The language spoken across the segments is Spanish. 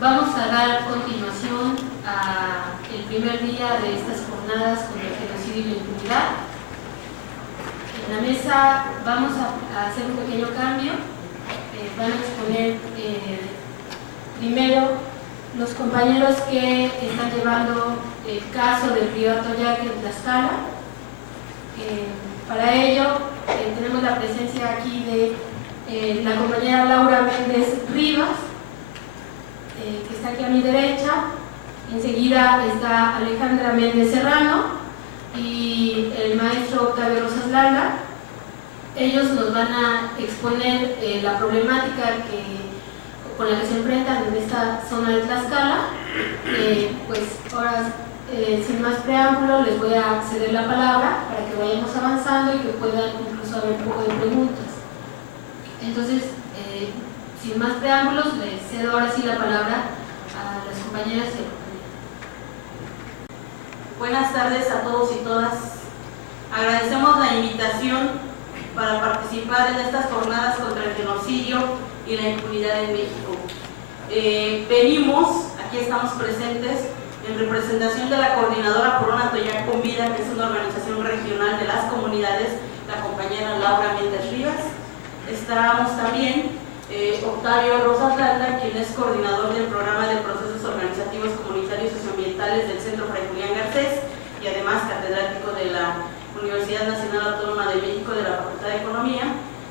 Vamos a dar continuación al primer día de estas jornadas contra el genocidio y la impunidad. En la mesa vamos a hacer un pequeño cambio. Van a exponer primero los compañeros que están llevando el caso del río Atoyac en Tlaxcala. Para ello tenemos la presencia aquí de la compañera Laura Méndez Rivas, que está aquí a mi derecha. Enseguida está Alejandra Méndez Serrano y el maestro Octavio Rosas Landa. Ellos nos van a exponer la problemática con la que se enfrentan en esta zona de Tlaxcala. Pues ahora, sin más preámbulo, les voy a ceder la palabra para que vayamos avanzando y que puedan incluso haber un poco de preguntas. Entonces, sin más preámbulos, les cedo ahora sí la palabra a las compañeras y compañeros. Buenas tardes a todos y todas. Agradecemos la invitación para participar en estas jornadas contra el genocidio y la impunidad en México. Aquí estamos presentes en representación de la Coordinadora por un Atoyac con Vida, que es una organización regional de las comunidades, la compañera Laura Méndez Rivas. Estamos también Octavio Rosas Landa, quien es coordinador del programa de procesos organizativos comunitarios y socioambientales del Centro Fray Julián Garcés y además catedrático de la Universidad Nacional Autónoma de México de la Facultad de Economía,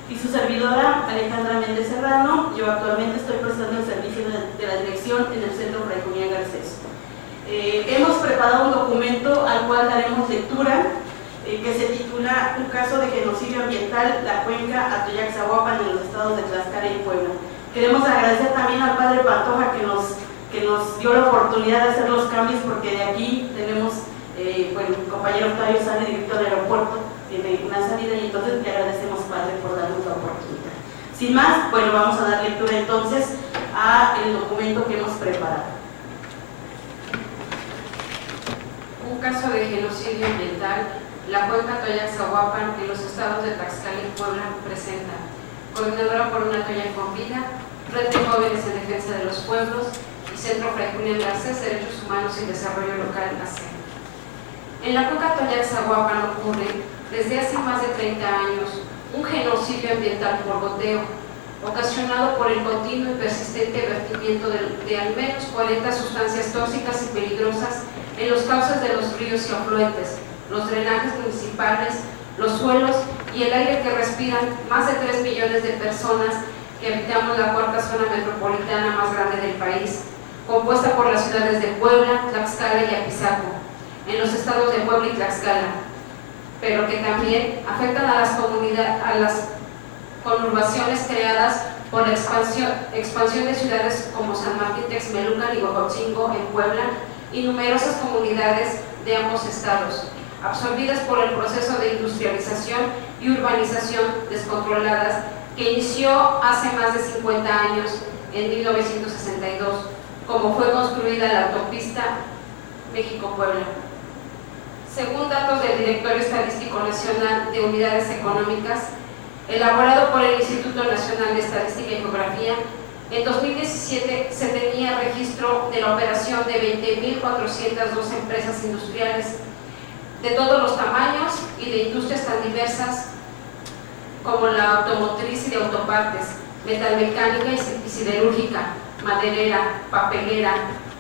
y su servidora Alejandra Méndez Serrano. Yo actualmente estoy prestando el servicio de la dirección en el Centro Fray Julián Garcés. Hemos preparado un documento al cual daremos lectura, que se titula Un caso de genocidio ambiental, la cuenca Atoyac-Zahuapan en los estados de Tlaxcala y Puebla. Queremos agradecer también al padre Pantoja que nos dio la oportunidad de hacer los cambios, porque de aquí tenemos, el compañero Octavio sale directo al aeropuerto, tiene una salida, y entonces le agradecemos, padre, por darnos la oportunidad. Sin más, vamos a dar lectura entonces al documento que hemos preparado. Un caso de genocidio ambiental, la cuenca Atoyac-Zahuapan en los estados de Tlaxcala y Puebla presenta. Coordinadora por un Atoyac con Vida, Red de Jóvenes en Defensa de los Pueblos y Centro Fray Julián Garcés, Derechos Humanos y Desarrollo Local, AC. En la cuenca Atoyac-Zahuapan ocurre, desde hace más de 30 años, un genocidio ambiental por goteo, ocasionado por el continuo y persistente vertimiento de al menos 40 sustancias tóxicas y peligrosas en los cauces de los ríos y afluentes, los drenajes municipales, los suelos y el aire que respiran más de 3 millones de personas que habitamos la cuarta zona metropolitana más grande del país, compuesta por las ciudades de Puebla, Tlaxcala y Apizaco, en los estados de Puebla y Tlaxcala, pero que también afectan a las conurbaciones creadas por la expansión de ciudades como San Martín Texmelucan y Huejotzingo en Puebla y numerosas comunidades de ambos estados, absorbidas por el proceso de industrialización y urbanización descontroladas que inició hace más de 50 años, en 1962, como fue construida la autopista México-Puebla. Según datos del Directorio Estadístico Nacional de Unidades Económicas, elaborado por el Instituto Nacional de Estadística y Geografía, en 2017 se tenía registro de la operación de 20.402 empresas industriales de todos los tamaños y de industrias tan diversas como la automotriz y de autopartes, metalmecánica y siderúrgica, maderera, papelera,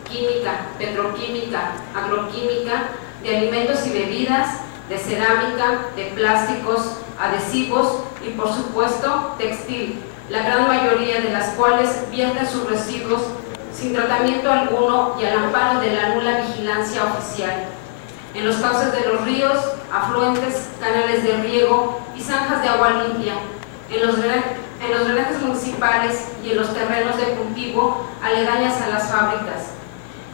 química, petroquímica, agroquímica, de alimentos y bebidas, de cerámica, de plásticos, adhesivos y por supuesto textil, la gran mayoría de las cuales vierten sus residuos sin tratamiento alguno y al amparo de la nula vigilancia oficial. En los cauces de los ríos, afluentes, canales de riego y zanjas de agua limpia, en los drenajes municipales y en los terrenos de cultivo aledañas a las fábricas.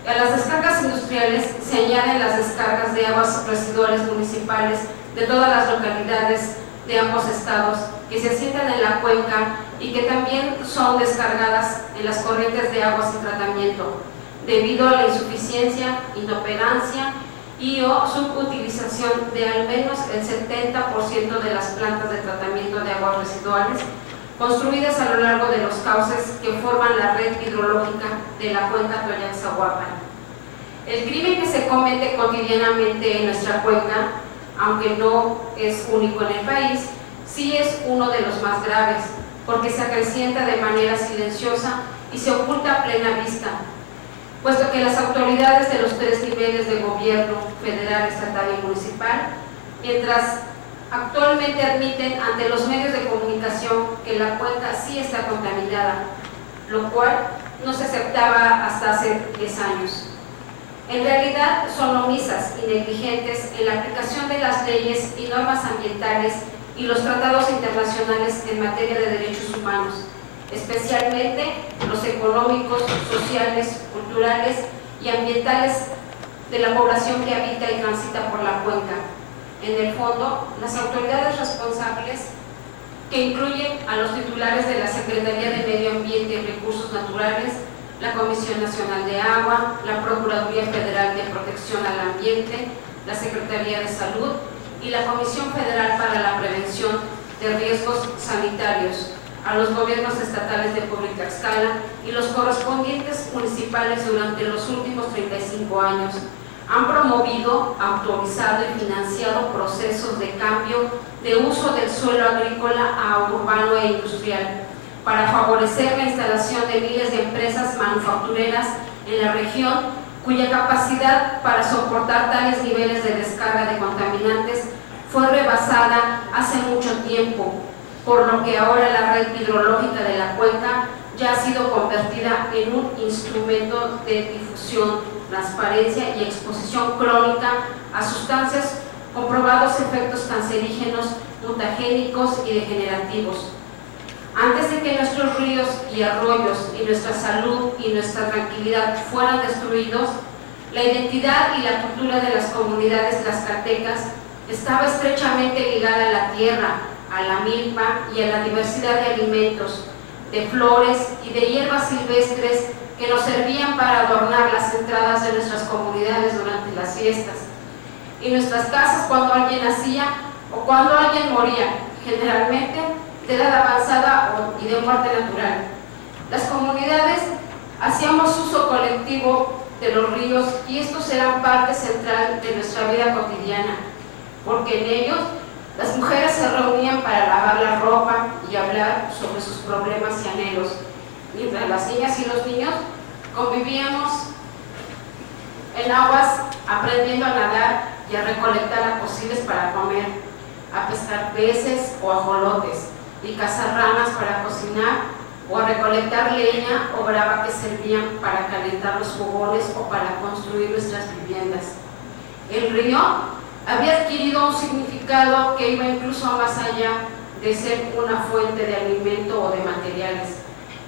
A las descargas industriales se añaden las descargas de aguas residuales municipales de todas las localidades de ambos estados que se asientan en la cuenca y que también son descargadas en las corrientes de agua sin tratamiento, debido a la insuficiencia, inoperancia y o subutilización de al menos el 70% de las plantas de tratamiento de aguas residuales construidas a lo largo de los cauces que forman la red hidrológica de la cuenca Atoyac-Zahuapan. El crimen que se comete cotidianamente en nuestra cuenca, aunque no es único en el país, sí es uno de los más graves, porque se acrecienta de manera silenciosa y se oculta a plena vista, puesto que las autoridades de los 3 niveles de gobierno, federal, estatal y municipal, mientras actualmente admiten ante los medios de comunicación que la cuenca sí está contaminada, lo cual no se aceptaba hasta hace 10 años. En realidad son omisas y negligentes en la aplicación de las leyes y normas ambientales y los tratados internacionales en materia de derechos humanos, especialmente los económicos, sociales, culturales y ambientales de la población que habita y transita por la cuenca. En el fondo, las autoridades responsables, que incluyen a los titulares de la Secretaría de Medio Ambiente y Recursos Naturales, la Comisión Nacional de Agua, la Procuraduría Federal de Protección al Ambiente, la Secretaría de Salud y la Comisión Federal para la Prevención de Riesgos Sanitarios, a los gobiernos estatales de Puebla y Tlaxcala y los correspondientes municipales durante los últimos 35 años, han promovido, autorizado y financiado procesos de cambio de uso del suelo agrícola a urbano e industrial, para favorecer la instalación de miles de empresas manufactureras en la región, cuya capacidad para soportar tales niveles de descarga de contaminantes fue rebasada hace mucho tiempo, por lo que ahora la red hidrológica de la cuenca ya ha sido convertida en un instrumento de difusión, transparencia y exposición crónica a sustancias con probados efectos cancerígenos, mutagénicos y degenerativos. Antes de que nuestros ríos y arroyos y nuestra salud y nuestra tranquilidad fueran destruidos, la identidad y la cultura de las comunidades tlaxcaltecas estaba estrechamente ligada a la tierra, a la milpa y a la diversidad de alimentos, de flores y de hierbas silvestres que nos servían para adornar las entradas de nuestras comunidades durante las fiestas. Y nuestras casas cuando alguien nacía o cuando alguien moría, generalmente de edad avanzada y de muerte natural. Las comunidades hacíamos uso colectivo de los ríos y estos eran parte central de nuestra vida cotidiana, porque en ellos las mujeres se reunían para lavar la ropa y hablar sobre sus problemas y anhelos, mientras las niñas y los niños convivíamos en aguas aprendiendo a nadar y a recolectar apociles para comer, a pescar peces o ajolotes y cazar ranas para cocinar o a recolectar leña o brava que servían para calentar los fogones o para construir nuestras viviendas. El río había adquirido un significado que iba incluso más allá de ser una fuente de alimento o de materiales,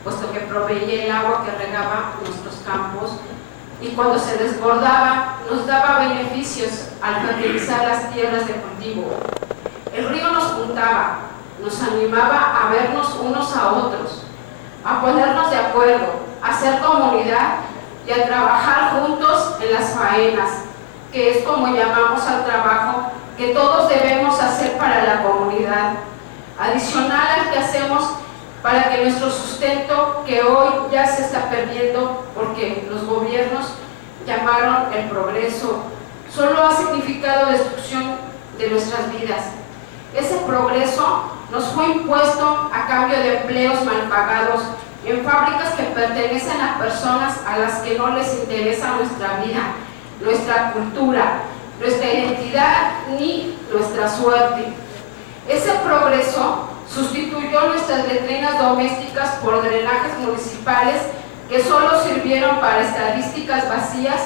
puesto que proveía el agua que regaba nuestros campos y cuando se desbordaba nos daba beneficios al fertilizar las tierras de cultivo. El río nos juntaba, nos animaba a vernos unos a otros, a ponernos de acuerdo, a hacer comunidad y a trabajar juntos en las faenas, que es como llamamos al trabajo que todos debemos hacer para la comunidad, adicional al que hacemos para que nuestro sustento, que hoy ya se está perdiendo porque los gobiernos llamaron el progreso, solo ha significado destrucción de nuestras vidas. Ese progreso nos fue impuesto a cambio de empleos mal pagados en fábricas que pertenecen a personas a las que no les interesa nuestra vida, nuestra cultura, nuestra identidad ni nuestra suerte. Ese progreso sustituyó nuestras letrinas domésticas por drenajes municipales que solo sirvieron para estadísticas vacías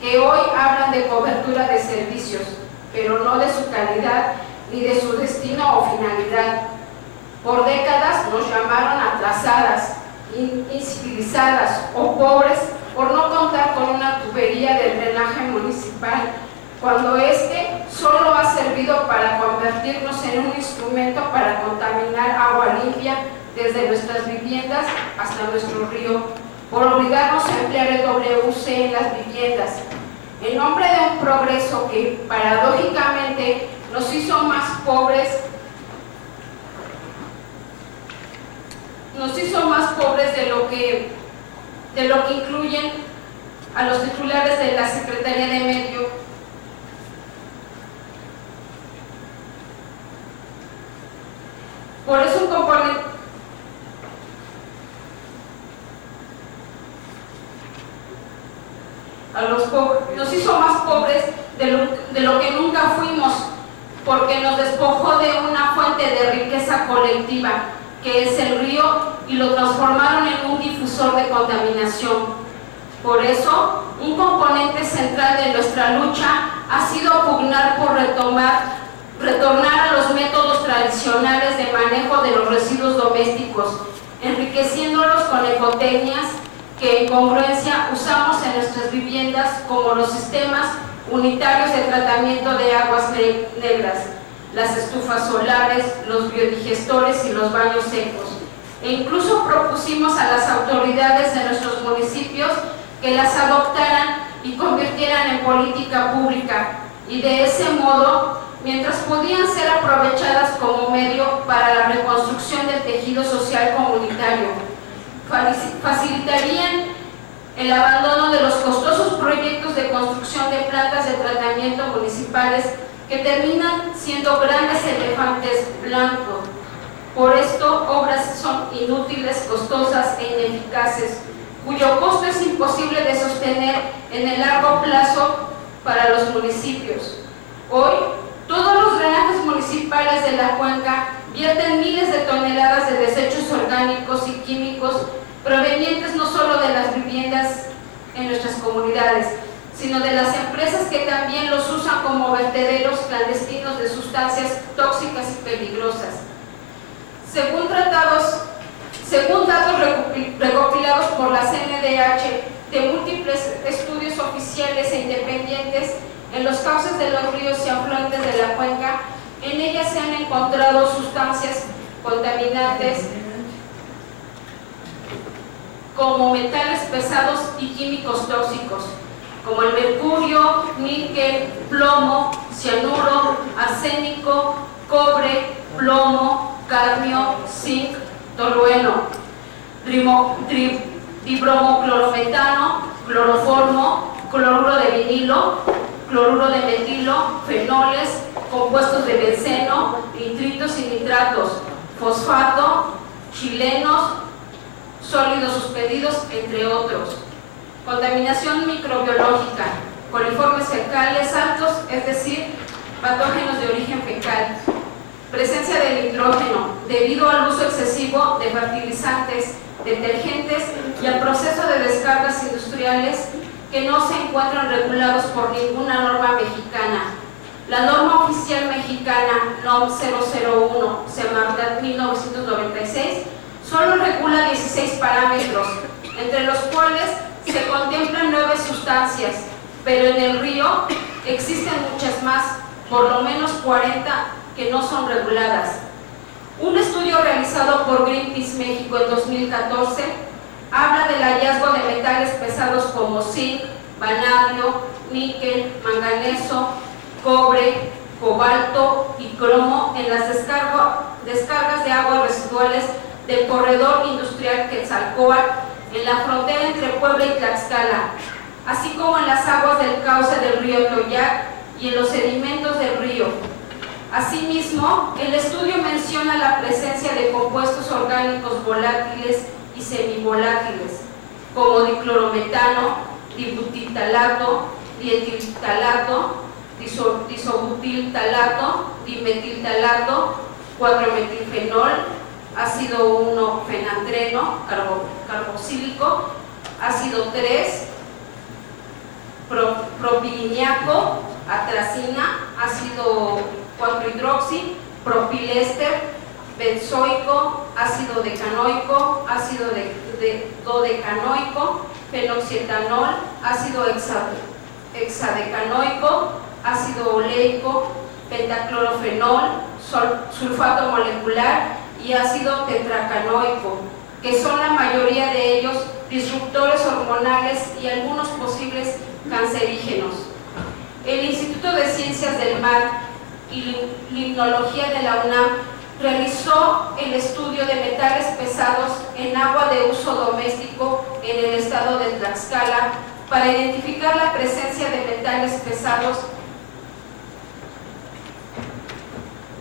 que hoy hablan de cobertura de servicios, pero no de su calidad ni de su destino o finalidad. Por décadas nos llamaron atrasadas, incivilizadas o pobres por no contar con una tubería de drenaje municipal, cuando este solo ha servido para convertirnos en un instrumento para contaminar agua limpia desde nuestras viviendas hasta nuestro río, por obligarnos a emplear el WC en las viviendas, en nombre de un progreso que paradójicamente nos hizo más pobres nos hizo más pobres de lo que incluyen a los titulares de la Secretaría de Medio. Por eso un componente nos hizo más pobres de lo que nunca fuimos, porque nos despojó de una fuente de riqueza colectiva, que es el río, y lo transformaron en un difusor de contaminación. Por eso, un componente central de nuestra lucha ha sido pugnar por retornar a los métodos tradicionales de manejo de los residuos domésticos, enriqueciéndolos con ecotecnias que en congruencia usamos en nuestras viviendas, como los sistemas unitarios de tratamiento de aguas negras, las estufas solares, los biodigestores y los baños secos. E incluso propusimos a las autoridades de nuestros municipios que las adoptaran y convirtieran en política pública, y de ese modo, mientras podían ser aprovechadas como medio para la reconstrucción del tejido social comunitario, facilitarían el abandono de los costosos proyectos de construcción de plantas de tratamiento municipales que terminan siendo grandes elefantes blancos. Por esto, obras son inútiles, costosas e ineficaces, cuyo costo es imposible de sostener en el largo plazo para los municipios. Hoy, todos los drenajes municipales de la cuenca vierten miles de toneladas de desechos orgánicos y químicos provenientes no solo de las viviendas en nuestras comunidades, sino de las empresas que también los usan como vertederos clandestinos de sustancias tóxicas y peligrosas. Según datos recopilados por la CNDH de múltiples estudios oficiales e independientes en los cauces de los ríos y afluentes de la cuenca, en ellas se han encontrado sustancias contaminantes como metales pesados y químicos tóxicos, como el mercurio, níquel, plomo, cianuro, arsénico, cobre, plomo, cadmio, zinc, tolueno, dibromoclorometano, cloroformo, cloruro de vinilo, cloruro de metilo, fenoles, compuestos de benceno, nitritos y nitratos, fosfato, chilenos, sólidos suspendidos, entre otros. Contaminación microbiológica, coliformes fecales altos, es decir, patógenos de origen fecal. Presencia de nitrógeno, debido al uso excesivo de fertilizantes, detergentes y al proceso de descargas industriales que no se encuentran regulados por ninguna norma mexicana. La norma oficial mexicana NOM 001, Semarnat 1996, solo regula 16 parámetros, entre los cuales se contemplan 9 sustancias, pero en el río existen muchas más, por lo menos 40 que no son reguladas. Un estudio realizado por Greenpeace México en 2014 habla del hallazgo de metales pesados como zinc, vanadio, níquel, manganeso, cobre, cobalto y cromo en las descargas de aguas residuales del corredor industrial Quetzalcóatl en la frontera entre Puebla y Tlaxcala, así como en las aguas del cauce del río Toyac y en los sedimentos del río. Asimismo, el estudio menciona la presencia de compuestos orgánicos volátiles y semivolátiles, como diclorometano, dibutiltalato, dietiltalato, disobutiltalato, dimetiltalato, 4-metilfenol, ácido 1-fenantreno, carboxílico, ácido 3, propiliniaco, atracina, ácido 4-hidroxi, propilester, benzoico, ácido decanoico, ácido dodecanoico, fenoxietanol, ácido hexadecanoico, ácido oleico, pentaclorofenol, sulfato molecular y ácido tetracanoico, que son la mayoría de ellos disruptores hormonales y algunos posibles cancerígenos. El Instituto de Ciencias del Mar y Limnología de la UNAM realizó el estudio de metales pesados en agua de uso doméstico en el estado de Tlaxcala para identificar la presencia de metales pesados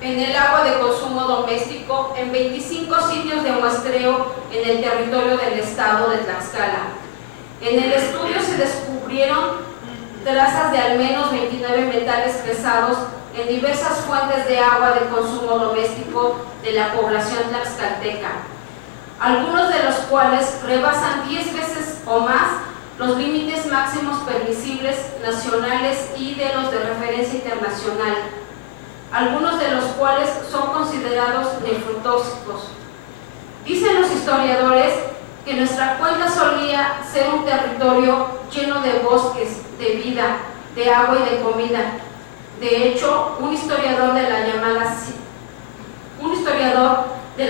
en el agua de consumo doméstico en 25 sitios de muestreo en el territorio del estado de Tlaxcala. En el estudio se descubrieron trazas de al menos 29 metales pesados en diversas fuentes de agua de consumo doméstico de la población tlaxcalteca, algunos de los cuales rebasan 10 veces o más los límites máximos permisibles nacionales y de los de referencia internacional, algunos de los cuales son considerados nefrotóxicos. Dicen los historiadores que nuestra cuenca solía ser un territorio lleno de bosques, de vida, de agua y de comida. De hecho, un historiador de la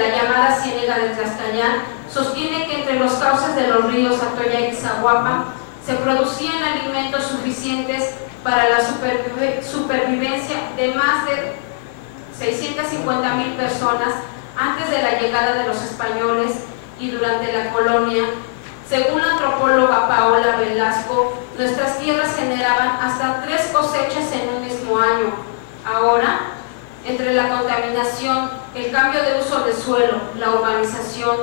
llamada Ciénega de Tlaxcala sostiene que entre los cauces de los ríos Atoyac y Zaguapan se producían alimentos suficientes para la supervivencia de más de 650,000 personas antes de la llegada de los españoles y durante la colonia. Según la antropóloga Paola Velasco, nuestras tierras generaban hasta 3 cosechas en un mismo año. Ahora, entre la contaminación, el cambio de uso del suelo, la urbanización,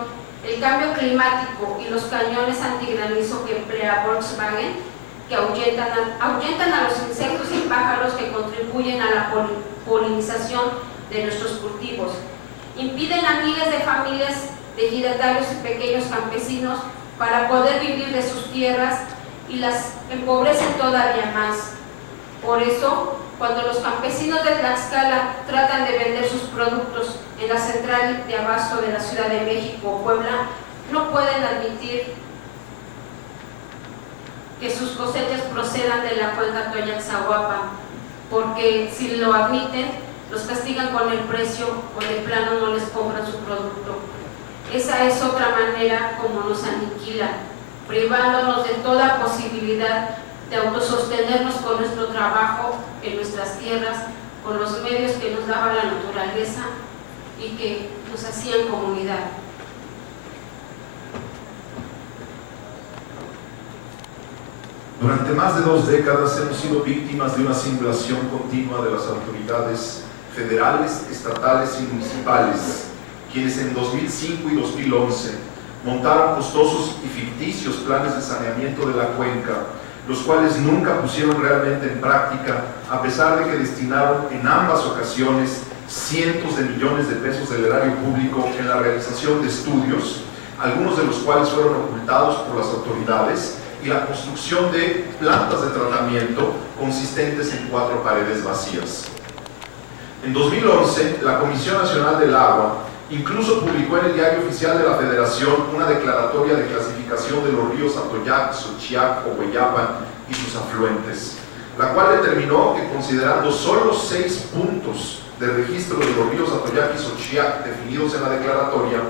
el cambio climático y los cañones antigranizo que emplea Volkswagen, que ahuyentan a los insectos y pájaros que contribuyen a la polinización de nuestros cultivos, impiden a miles de familias de ejidatarios y pequeños campesinos para poder vivir de sus tierras y las empobrecen todavía más. Por eso, cuando los campesinos de Tlaxcala tratan de vender sus productos en la central de abasto de la Ciudad de México o Puebla, no pueden admitir que sus cosechas procedan de la cuenca Atoyac-Zaguapan, porque si lo admiten, los castigan con el precio o de plano no les compran su producto. Esa es otra manera como nos aniquilan, privándonos de toda posibilidad de autosostenernos con nuestro trabajo en nuestras tierras, con los medios que nos daba la naturaleza y que nos hacían comunidad. Durante más de 2 décadas hemos sido víctimas de una simulación continua de las autoridades federales, estatales y municipales, quienes en 2005 y 2011 montaron costosos y ficticios planes de saneamiento de la cuenca, los cuales nunca pusieron realmente en práctica, a pesar de que destinaron en ambas ocasiones cientos de millones de pesos del erario público en la realización de estudios, algunos de los cuales fueron ocultados por las autoridades, y la construcción de plantas de tratamiento consistentes en 4 paredes vacías. En 2011, la Comisión Nacional del Agua incluso publicó en el Diario Oficial de la Federación una declaratoria de clasificación de los ríos Atoyac, Xochiac, Ohueyapan y sus afluentes, la cual determinó que, considerando solo los 6 puntos de registro de los ríos Atoyac y Xochiac definidos en la declaratoria,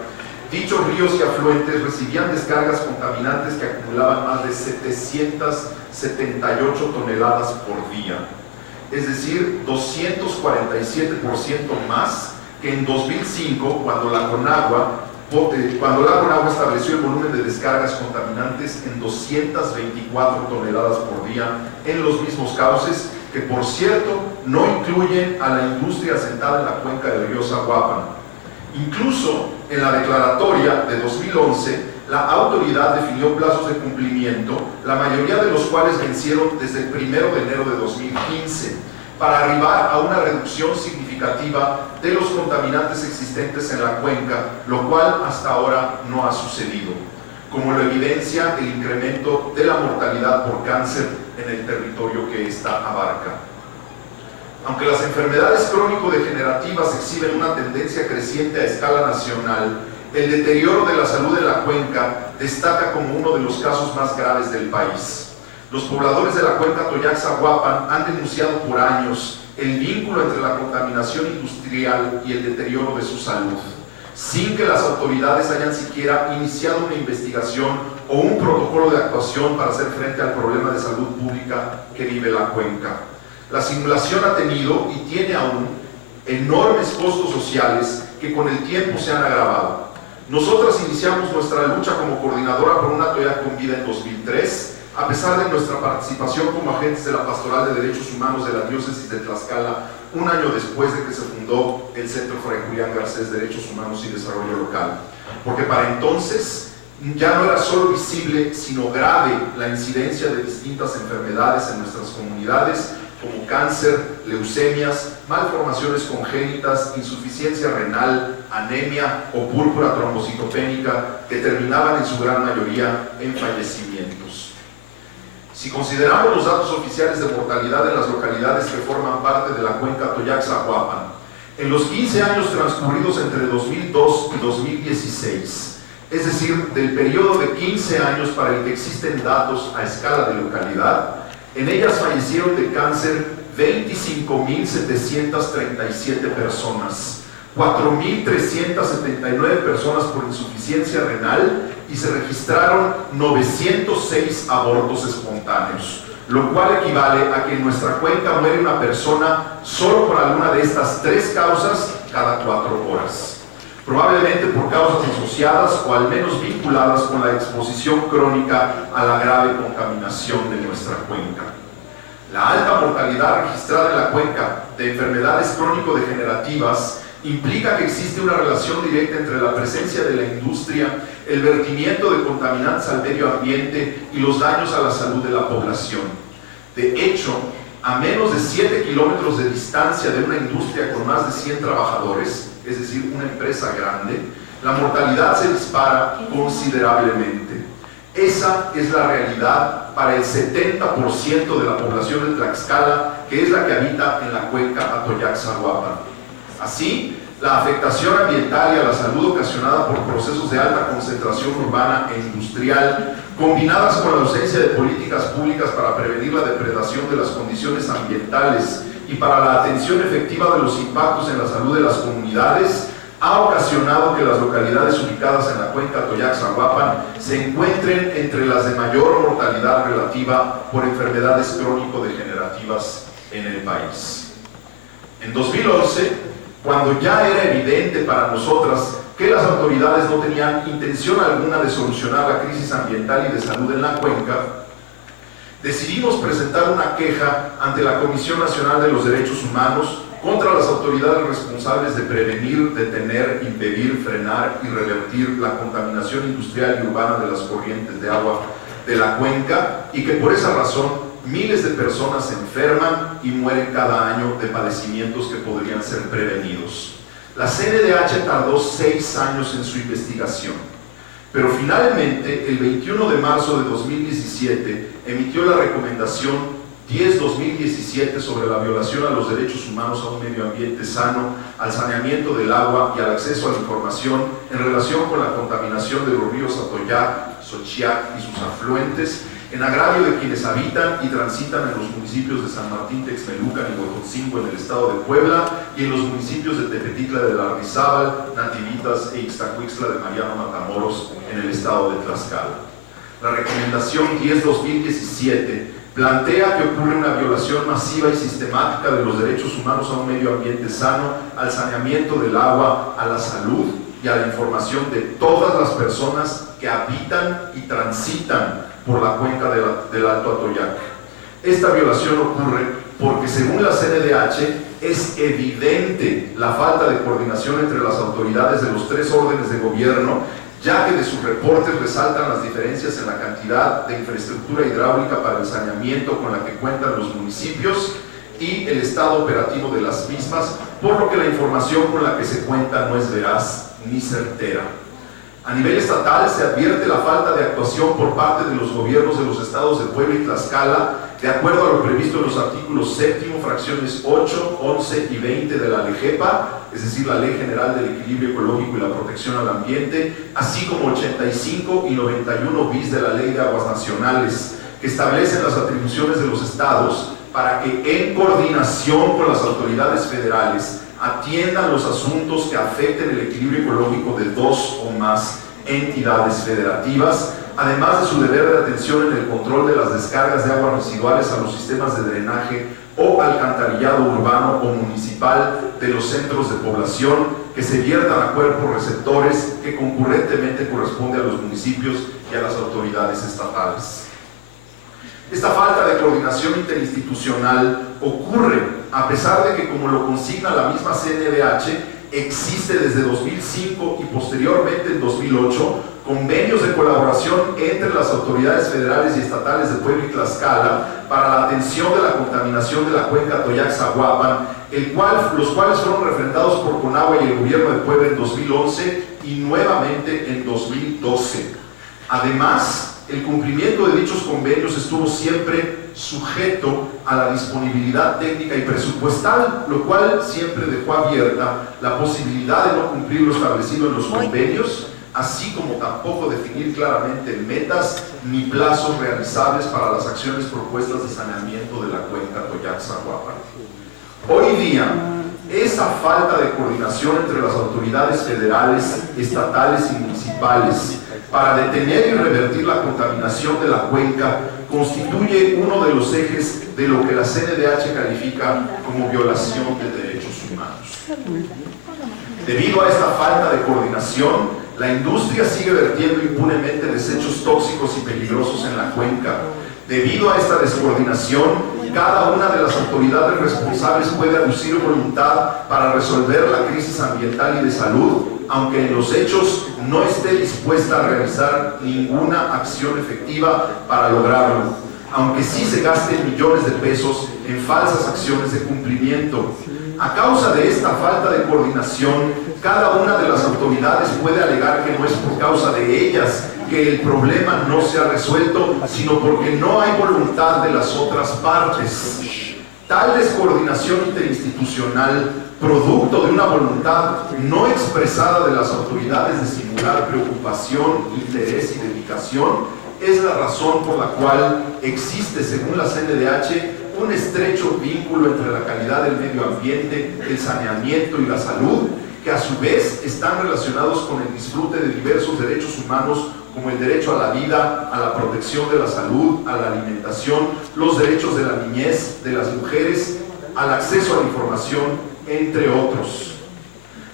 dichos ríos y afluentes recibían descargas contaminantes que acumulaban más de 778 toneladas por día, es decir, 247% más que en 2005, cuando la Conagua estableció el volumen de descargas contaminantes en 224 toneladas por día en los mismos cauces, que por cierto no incluyen a la industria asentada en la cuenca del río Zaguapan. Incluso en la declaratoria de 2011, la autoridad definió plazos de cumplimiento, la mayoría de los cuales vencieron desde el 1 de enero de 2015, para arribar a una reducción significativa de los contaminantes existentes en la cuenca, lo cual hasta ahora no ha sucedido, como lo evidencia el incremento de la mortalidad por cáncer en el territorio que ésta abarca. Aunque las enfermedades crónico-degenerativas exhiben una tendencia creciente a escala nacional, el deterioro de la salud de la cuenca destaca como uno de los casos más graves del país. Los pobladores de la cuenca Atoyac-Zaguapan han denunciado por años el vínculo entre la contaminación industrial y el deterioro de su salud, sin que las autoridades hayan siquiera iniciado una investigación o un protocolo de actuación para hacer frente al problema de salud pública que vive la cuenca. La simulación ha tenido y tiene aún enormes costos sociales que con el tiempo se han agravado. Nosotras iniciamos nuestra lucha como coordinadora por una Atoyac con vida en 2003, a pesar de nuestra participación como agentes de la Pastoral de Derechos Humanos de la Diócesis de Tlaxcala, un año después de que se fundó el Centro Fray Julián Garcés Derechos Humanos y Desarrollo Local. Porque para entonces ya no era solo visible, sino grave la incidencia de distintas enfermedades en nuestras comunidades, como cáncer, leucemias, malformaciones congénitas, insuficiencia renal, anemia o púrpura trombocitopénica, que terminaban en su gran mayoría en fallecimientos. Si consideramos los datos oficiales de mortalidad en las localidades que forman parte de la cuenca Atoyac-Zahuapan, en los 15 años transcurridos entre 2002 y 2016, es decir, del periodo de 15 años para el que existen datos a escala de localidad, en ellas fallecieron de cáncer 25.737 personas, 4.379 personas por insuficiencia renal y se registraron 906 abortos espontáneos, lo cual equivale a que en nuestra cuenca muere una persona solo por alguna de estas tres causas cada 4 horas. Probablemente por causas asociadas o al menos vinculadas con la exposición crónica a la grave contaminación de nuestra cuenca. La alta mortalidad registrada en la cuenca de enfermedades crónico-degenerativas implica que existe una relación directa entre la presencia de la industria, el vertimiento de contaminantes al medio ambiente y los daños a la salud de la población. De hecho, a menos de 7 kilómetros de distancia de una industria con más de 100 trabajadores, es decir, una empresa grande, la mortalidad se dispara considerablemente. Esa es la realidad para el 70% de la población de Tlaxcala, que es la que habita en la cuenca Atoyac-Zahuapan. Así, la afectación ambiental y a la salud ocasionada por procesos de alta concentración urbana e industrial, combinadas con la ausencia de políticas públicas para prevenir la depredación de las condiciones ambientales y para la atención efectiva de los impactos en la salud de las comunidades, ha ocasionado que las localidades ubicadas en la cuenca Atoyac-Zahuapan se encuentren entre las de mayor mortalidad relativa por enfermedades crónico-degenerativas en el país. En 2011, cuando ya era evidente para nosotras que las autoridades no tenían intención alguna de solucionar la crisis ambiental y de salud en la cuenca, decidimos presentar una queja ante la Comisión Nacional de los Derechos Humanos contra las autoridades responsables de prevenir, detener, impedir, frenar y revertir la contaminación industrial y urbana de las corrientes de agua de la cuenca, y que por esa razón miles de personas se enferman y mueren cada año de padecimientos que podrían ser prevenidos. La CNDH tardó 6 años en su investigación, pero finalmente el 21 de marzo de 2017 emitió la recomendación 10-2017 sobre la violación a los derechos humanos a un medio ambiente sano, al saneamiento del agua y al acceso a la información en relación con la contaminación de los ríos Atoyac, Xochiac y sus afluentes, en agravio de quienes habitan y transitan en los municipios de San Martín Texmelucan y Huejotzingo en el estado de Puebla y en los municipios de Tepetitla de Lardizábal, Nativitas e Ixtacuixtla de Mariano Matamoros en el estado de Tlaxcala. La recomendación 10-2017 plantea que ocurre una violación masiva y sistemática de los derechos humanos a un medio ambiente sano, al saneamiento del agua, a la salud y a la información de todas las personas que habitan y transitan por la cuenca del Alto Atoyac. Esta violación ocurre porque, según la CNDH, es evidente la falta de coordinación entre las autoridades de los 3 órdenes de gobierno, ya que de sus reportes resaltan las diferencias en la cantidad de infraestructura hidráulica para el saneamiento con la que cuentan los municipios y el estado operativo de las mismas, por lo que la información con la que se cuenta no es veraz ni certera. A nivel estatal se advierte la falta de actuación por parte de los gobiernos de los estados de Puebla y Tlaxcala, de acuerdo a lo previsto en los artículos 7, fracciones 8, 11 y 20 de la LEGEPA, es decir, la Ley General del Equilibrio Ecológico y la Protección al Ambiente, así como 85 y 91 bis de la Ley de Aguas Nacionales, que establecen las atribuciones de los estados para que, en coordinación con las autoridades federales, atiendan los asuntos que afecten el equilibrio ecológico de 2 o más entidades federativas, además de su deber de atención en el control de las descargas de aguas residuales a los sistemas de drenaje o alcantarillado urbano o municipal de los centros de población, que se viertan a cuerpos receptores que concurrentemente corresponde a los municipios y a las autoridades estatales. Esta falta de coordinación interinstitucional ocurre a pesar de que, como lo consigna la misma CNDH, existe desde 2005 y posteriormente en 2008 convenios de colaboración entre las autoridades federales y estatales de Puebla y Tlaxcala para la atención de la contaminación de la cuenca Toyac-Zahuapan, los cuales fueron refrendados por Conagua y el gobierno de Puebla en 2011 y nuevamente en 2012. Además, el cumplimiento de dichos convenios estuvo siempre sujeto a la disponibilidad técnica y presupuestal, lo cual siempre dejó abierta la posibilidad de no cumplir lo establecido en los convenios, así como tampoco definir claramente metas ni plazos realizables para las acciones propuestas de saneamiento de la cuenca Toyac-Zahuapan. Hoy día, esa falta de coordinación entre las autoridades federales, estatales y municipales para detener y revertir la contaminación de la cuenca constituye uno de los ejes de lo que la CNDH califica como violación de derechos humanos. Debido a esta falta de coordinación, la industria sigue vertiendo impunemente desechos tóxicos y peligrosos en la cuenca. Debido a esta descoordinación, cada una de las autoridades responsables puede aducir voluntad para resolver la crisis ambiental y de salud, aunque en los hechos no esté dispuesta a realizar ninguna acción efectiva para lograrlo, aunque sí se gasten millones de pesos en falsas acciones de cumplimiento. A causa de esta falta de coordinación, cada una de las autoridades puede alegar que no es por causa de ellas que el problema no se ha resuelto, sino porque no hay voluntad de las otras partes. Tal descoordinación interinstitucional, producto de una voluntad no expresada de las autoridades de simular preocupación, interés y dedicación, es la razón por la cual existe, según la CNDH, un estrecho vínculo entre la calidad del medio ambiente, el saneamiento y la salud, que a su vez están relacionados con el disfrute de diversos derechos humanos, como el derecho a la vida, a la protección de la salud, a la alimentación, los derechos de la niñez, de las mujeres, al acceso a la información, entre otros.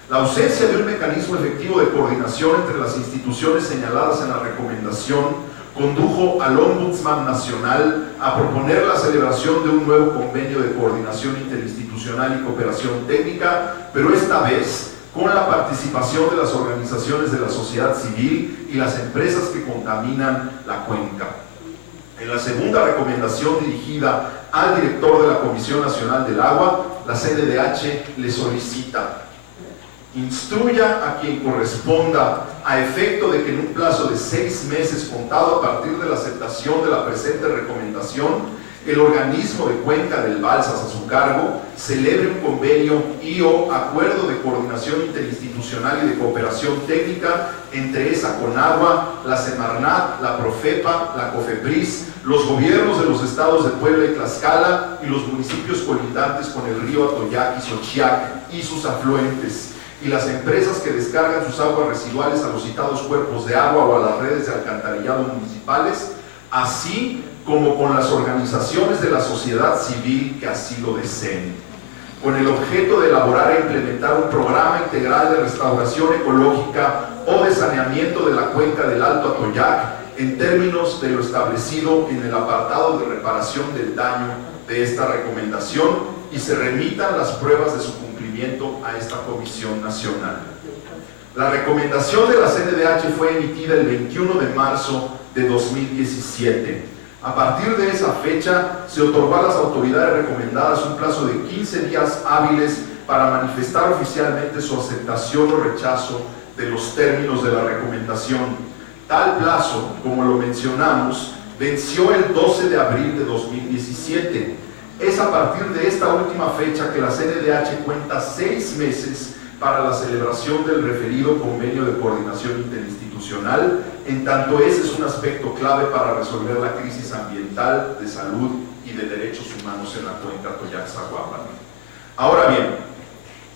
La ausencia de un mecanismo efectivo de coordinación entre las instituciones señaladas en la recomendación condujo al Ombudsman Nacional a proponer la celebración de un nuevo convenio de coordinación interinstitucional y cooperación técnica, pero esta vez con la participación de las organizaciones de la sociedad civil y las empresas que contaminan la cuenca. En la segunda recomendación dirigida al director de la Comisión Nacional del Agua, la CNDH le solicita: instruya a quien corresponda, a efecto de que en un plazo de 6 meses contado a partir de la aceptación de la presente recomendación, el organismo de cuenca del Balsas a su cargo celebre un convenio y/o acuerdo de coordinación interinstitucional y de cooperación técnica entre esa Conagua, la Semarnat, la Profepa, la Cofepris, los gobiernos de los estados de Puebla y Tlaxcala y los municipios colindantes con el río Atoyac y Xochiac y sus afluentes, y las empresas que descargan sus aguas residuales a los citados cuerpos de agua o a las redes de alcantarillado municipales, así como con las organizaciones de la sociedad civil que así lo deseen, con el objeto de elaborar e implementar un programa integral de restauración ecológica o de saneamiento de la cuenca del Alto Atoyac en términos de lo establecido en el apartado de reparación del daño de esta recomendación, y se remitan las pruebas de su cumplimiento a esta Comisión Nacional. La recomendación de la CNDH fue emitida el 21 de marzo de 2017. A partir de esa fecha, se otorgó a las autoridades recomendadas un plazo de 15 días hábiles para manifestar oficialmente su aceptación o rechazo de los términos de la recomendación. Tal plazo, como lo mencionamos, venció el 12 de abril de 2017. Es a partir de esta última fecha que la CNDH cuenta 6 meses para la celebración del referido convenio de coordinación interinstitucional, en tanto ese es un aspecto clave para resolver la crisis ambiental, de salud y de derechos humanos en la cuenca Toyac-Zahuapan. Ahora bien,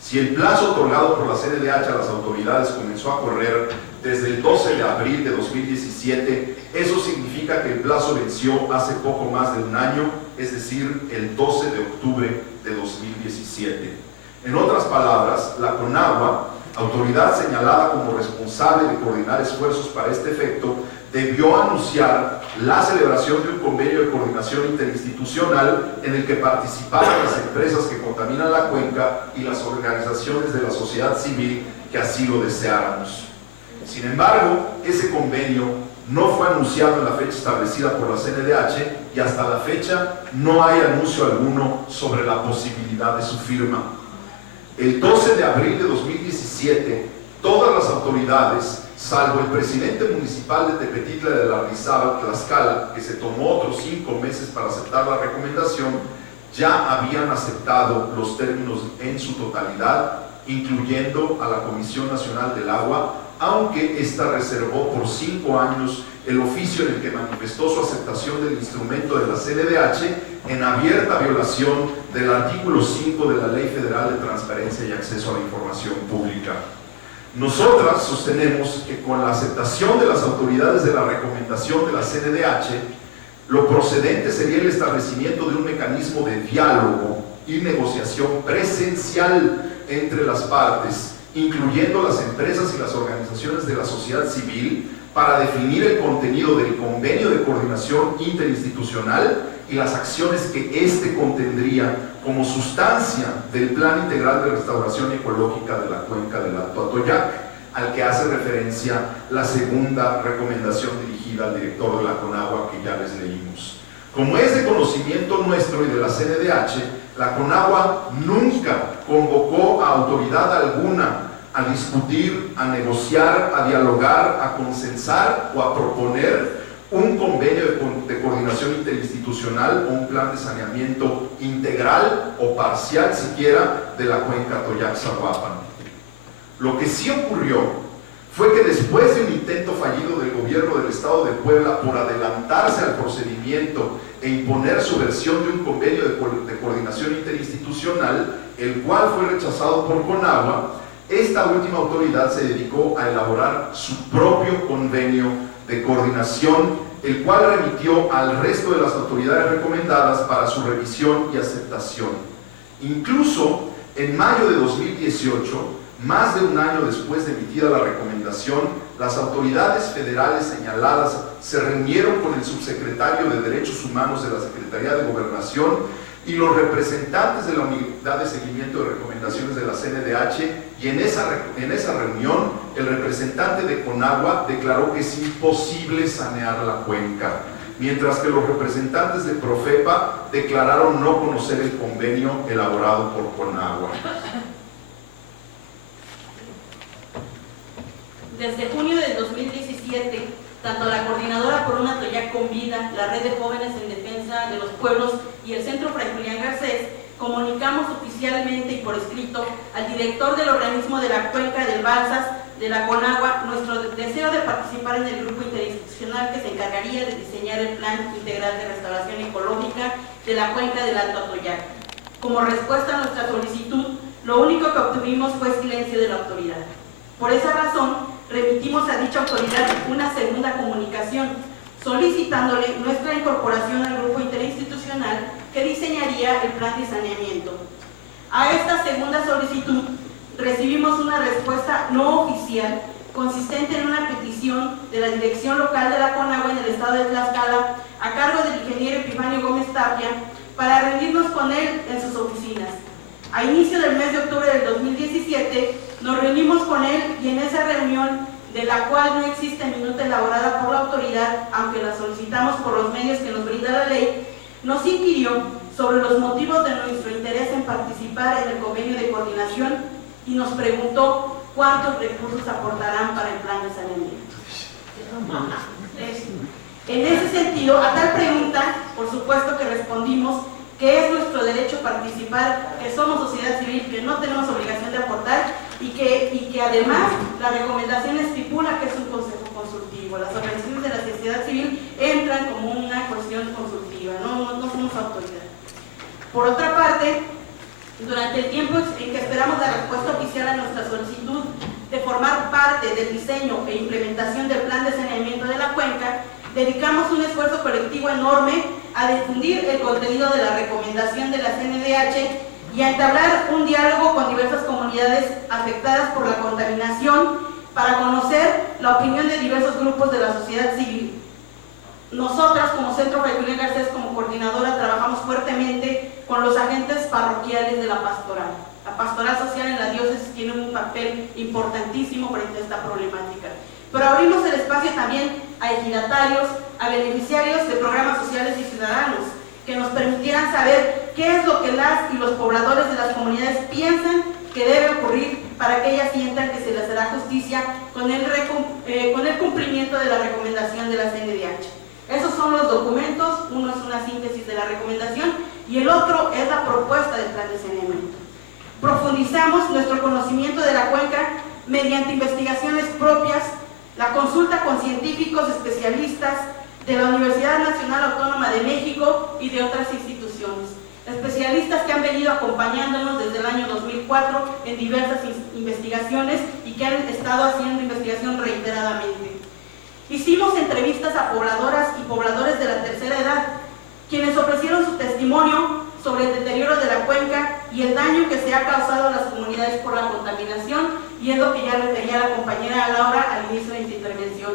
si el plazo otorgado por la CNDH a las autoridades comenzó a correr desde el 12 de abril de 2017, eso significa que el plazo venció hace poco más de un año, es decir, el 12 de octubre de 2017. En otras palabras, la Conagua autoridad señalada como responsable de coordinar esfuerzos para este efecto, debió anunciar la celebración de un convenio de coordinación interinstitucional en el que participaran las empresas que contaminan la cuenca y las organizaciones de la sociedad civil que así lo deseáramos. Sin embargo, ese convenio no fue anunciado en la fecha establecida por la CNDH y hasta la fecha no hay anuncio alguno sobre la posibilidad de su firma. El 12 de abril de 2017, todas las autoridades, salvo el presidente municipal de Tepetitla de Lardizábal, Tlaxcala, que se tomó otros 5 meses para aceptar la recomendación, ya habían aceptado los términos en su totalidad, incluyendo a la Comisión Nacional del Agua, aunque ésta reservó por 5 años el oficio en el que manifestó su aceptación del instrumento de la CNDH en abierta violación del artículo 5 de la Ley Federal de Transparencia y Acceso a la Información Pública. Nosotras sostenemos que con la aceptación de las autoridades de la recomendación de la CNDH, lo procedente sería el establecimiento de un mecanismo de diálogo y negociación presencial entre las partes, incluyendo las empresas y las organizaciones de la sociedad civil, para definir el contenido del convenio de coordinación interinstitucional y las acciones que éste contendría como sustancia del Plan Integral de Restauración Ecológica de la Cuenca del Alto Atoyac, al que hace referencia la segunda recomendación dirigida al director de la CONAGUA que ya les leímos. Como es de conocimiento nuestro y de la CNDH, la CONAGUA nunca convocó a autoridad alguna a discutir, a negociar, a dialogar, a consensar o a proponer un convenio de coordinación interinstitucional o un plan de saneamiento integral o parcial siquiera de la cuenca Atoyac-Zahuapan. Lo que sí ocurrió fue que después de un intento fallido del gobierno del Estado de Puebla por adelantarse al procedimiento e imponer su versión de un convenio de coordinación interinstitucional, el cual fue rechazado por CONAGUA, esta última autoridad se dedicó a elaborar su propio convenio de coordinación, el cual remitió al resto de las autoridades recomendadas para su revisión y aceptación. Incluso en mayo de 2018, más de un año después de emitida la recomendación, las autoridades federales señaladas se reunieron con el subsecretario de Derechos Humanos de la Secretaría de Gobernación y los representantes de la Unidad de Seguimiento de Recomendaciones de la CNDH, y en esa reunión el representante de CONAGUA declaró que es imposible sanear la cuenca, mientras que los representantes de PROFEPA declararon no conocer el convenio elaborado por CONAGUA. Desde junio del 2017, tanto la Coordinadora por un Atoyac con Vida, la Red de Jóvenes en Defensa de los Pueblos y el Centro Fray Julián Garcés comunicamos oficialmente y por escrito al director del organismo de la Cuenca del Balsas de la CONAGUA nuestro deseo de participar en el grupo interinstitucional que se encargaría de diseñar el Plan Integral de Restauración Ecológica de la Cuenca del Alto Atoyac. Como respuesta a nuestra solicitud, lo único que obtuvimos fue silencio de la autoridad. Por esa razón, remitimos a dicha autoridad una segunda comunicación, solicitándole nuestra incorporación al grupo interinstitucional que diseñaría el plan de saneamiento. A esta segunda solicitud recibimos una respuesta no oficial consistente en una petición de la dirección local de la CONAGUA en el estado de Tlaxcala a cargo del ingeniero Epifanio Gómez Tapia para reunirnos con él en sus oficinas. A inicio del mes de octubre del 2017 nos reunimos con él y en esa reunión, de la cual no existe minuta elaborada por la autoridad, aunque la solicitamos por los medios que nos brinda la ley, nos inquirió sobre los motivos de nuestro interés en participar en el convenio de coordinación y nos preguntó cuántos recursos aportarán para el plan de saneamiento. En ese sentido, a tal pregunta, por supuesto que respondimos que es nuestro derecho participar, que somos sociedad civil, que no tenemos obligación de aportar y que además la recomendación estipula que es un consejo consultivo. Las organizaciones de la sociedad civil entran como una cuestión consultiva, no somos autoridad. Por otra parte, durante el tiempo en que esperamos la respuesta oficial a nuestra solicitud de formar parte del diseño e implementación del plan de saneamiento de la cuenca, dedicamos un esfuerzo colectivo enorme a difundir el contenido de la recomendación de la CNDH y a entablar un diálogo con diversas comunidades afectadas por la contaminación para conocer la opinión de diversos grupos de la sociedad civil. Nosotras, como Centro Fray Julián Garcés, como coordinadora, trabajamos fuertemente con los agentes parroquiales de la pastoral. La pastoral social en la diócesis tiene un papel importantísimo frente a esta problemática. Pero abrimos el espacio también a ejidatarios, a beneficiarios de programas sociales y ciudadanos, que nos permitieran saber qué es lo que las y los pobladores de las comunidades piensan que debe ocurrir para que ellas sientan que se les hará justicia con el cumplimiento de la recomendación de la CNDH. Esos son los documentos, uno es una síntesis de la recomendación y el otro es la propuesta del plan de saneamiento. Profundizamos nuestro conocimiento de la cuenca mediante investigaciones propias, la consulta con científicos especialistas de la Universidad Nacional Autónoma de México y de otras instituciones. Especialistas que han venido acompañándonos desde el año 2004 en diversas investigaciones y que han estado haciendo investigación reiteradamente. Hicimos entrevistas a pobladoras y pobladores de la tercera edad, quienes ofrecieron su testimonio sobre el deterioro de la cuenca y el daño que se ha causado a las comunidades por la contaminación, y es lo que ya refería la compañera Laura al inicio de esta intervención.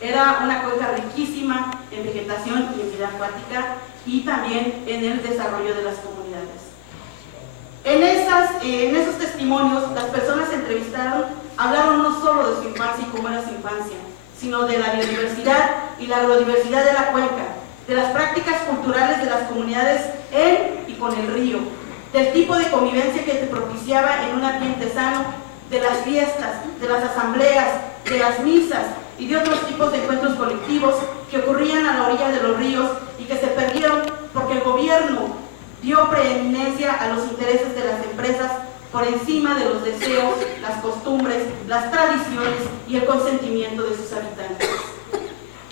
Era una cuenca riquísima en vegetación y en vida acuática y también en el desarrollo de las comunidades. En esos testimonios, las personas entrevistaron hablaron no solo de su infancia y cómo era su infancia, sino de la biodiversidad y la agrodiversidad de la cuenca, de las prácticas culturales de las comunidades en y con el río, del tipo de convivencia que se propiciaba en un ambiente sano, de las fiestas, de las asambleas, de las misas y de otros tipos de encuentros colectivos que ocurrían a la orilla de los ríos y que se perdieron porque el gobierno dio preeminencia a los intereses de las empresas por encima de los deseos, las costumbres, las tradiciones y el consentimiento de sus habitantes.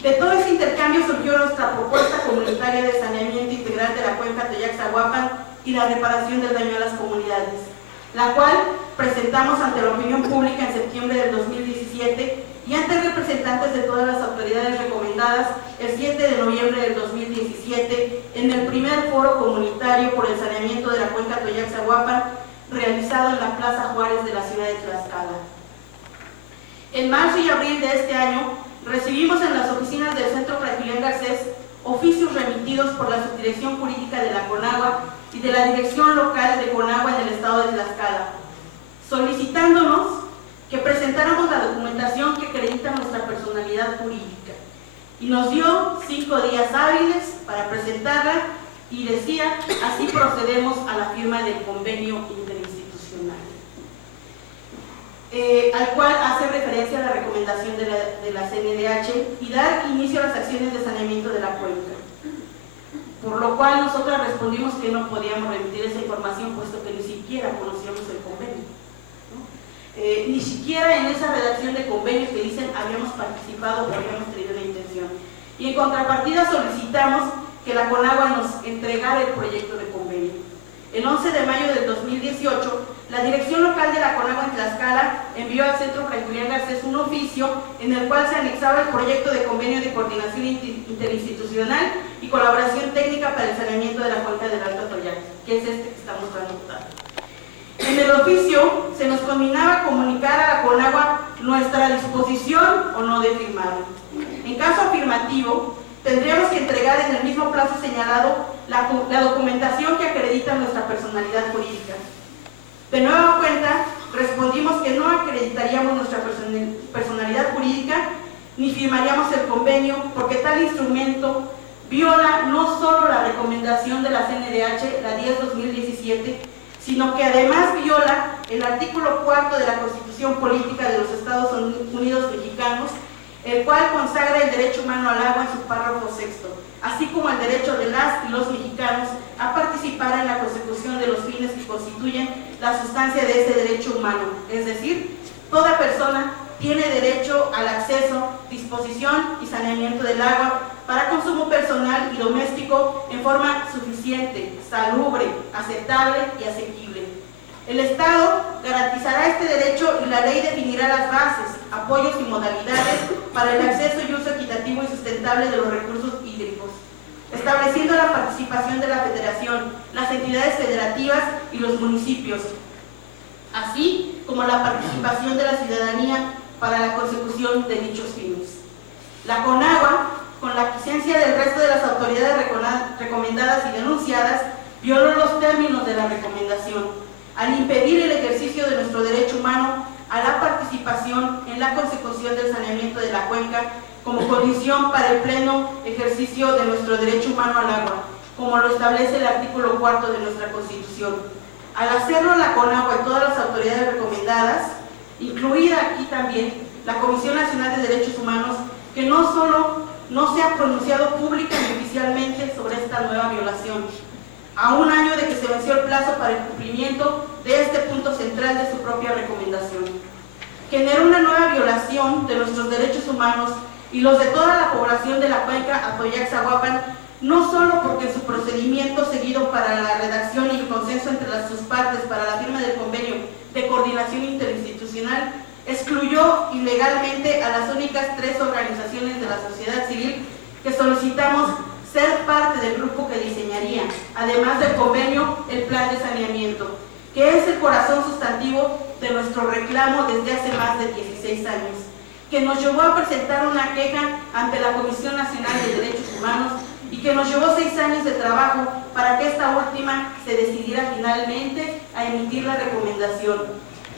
De todo ese intercambio surgió nuestra propuesta comunitaria de saneamiento integral de la cuenca Atoyac-Zahuapan y la reparación del daño a las comunidades, la cual presentamos ante la opinión pública en septiembre del 2017 y ante representantes de todas las autoridades recomendadas el 7 de noviembre del 2017 en el primer foro comunitario por el saneamiento de la cuenca Atoyac-Zahuapan realizado en la Plaza Juárez de la ciudad de Tlaxcala. En marzo y abril de este año recibimos en las oficinas del Centro Fray Julián Garcés oficios remitidos por la Subdirección Jurídica de la CONAGUA y de la Dirección Local de CONAGUA en el estado de Tlaxcala, solicitándonos que presentáramos la documentación que acredita nuestra personalidad jurídica. Y nos dio 5 días hábiles para presentarla y decía, así procedemos a la firma del convenio interinstitucional, al cual hace referencia a la recomendación de la CNDH y dar inicio a las acciones de saneamiento de la cuenca. Por lo cual nosotros respondimos que no podíamos remitir esa información puesto que ni siquiera conocíamos el convenio, ¿no? Ni siquiera en esa redacción de convenio que dicen habíamos participado o habíamos tenido la intención. Y en contrapartida solicitamos que la CONAGUA nos entregara el proyecto de convenio. El 11 de mayo del 2018, la Dirección Local de la CONAGUA en Tlaxcala envió al Centro Fray Julián Garcés un oficio en el cual se anexaba el proyecto de convenio de coordinación interinstitucional y colaboración técnica para el saneamiento de la cuenca del Alto Atoyac, que es este que estamos tratando. En el oficio se nos combinaba a comunicar a la CONAGUA nuestra disposición o no de firmarlo. En caso afirmativo, tendríamos que entregar en el mismo plazo señalado la documentación que acredita nuestra personalidad jurídica. De nueva cuenta, respondimos que no acreditaríamos nuestra personalidad jurídica ni firmaríamos el convenio porque tal instrumento viola no solo la recomendación de la CNDH, la 10/2017, sino que además viola el artículo 4 de la Constitución Política de los Estados Unidos Mexicanos, el cual consagra el derecho humano al agua en su párrafo 6, así como el derecho de las y los mexicanos a participar en la consecución de los fines que constituyen la sustancia de ese derecho humano, es decir, toda persona tiene derecho al acceso, disposición y saneamiento del agua para consumo personal y doméstico en forma suficiente, salubre, aceptable y asequible. El Estado garantizará este derecho y la ley definirá las bases, apoyos y modalidades para el acceso y uso equitativo y sustentable de los recursos hídricos. estableciendo la participación de la Federación, las entidades federativas y los municipios, así como la participación de la ciudadanía para la consecución de dichos fines. La CONAGUA, con la aquiescencia del resto de las autoridades recomendadas y denunciadas, violó los términos de la recomendación, al impedir el ejercicio de nuestro derecho humano a la participación en la consecución del saneamiento de la cuenca como condición para el pleno ejercicio de nuestro derecho humano al agua, como lo establece el artículo 4 de nuestra Constitución. Al hacerlo, la CONAGUA y todas las autoridades recomendadas, incluida aquí también la Comisión Nacional de Derechos Humanos, que no solo no se ha pronunciado pública y oficialmente sobre esta nueva violación, a un año de que se venció el plazo para el cumplimiento de este punto central de su propia recomendación. Generó una nueva violación de nuestros derechos humanos y los de toda la población de la cuenca Atoyac-Zaguapan, no solo porque en su procedimiento seguido para la redacción y el consenso entre las sus partes para la firma del convenio de coordinación interinstitucional, excluyó ilegalmente a las únicas 3 organizaciones de la sociedad civil que solicitamos ser parte del grupo que diseñaría, además del convenio, el plan de saneamiento, que es el corazón sustantivo de nuestro reclamo desde hace más de 16 años, que nos llevó a presentar una queja ante la Comisión Nacional de Derechos Humanos y que nos llevó 6 años de trabajo para que esta última se decidiera finalmente a emitir la recomendación.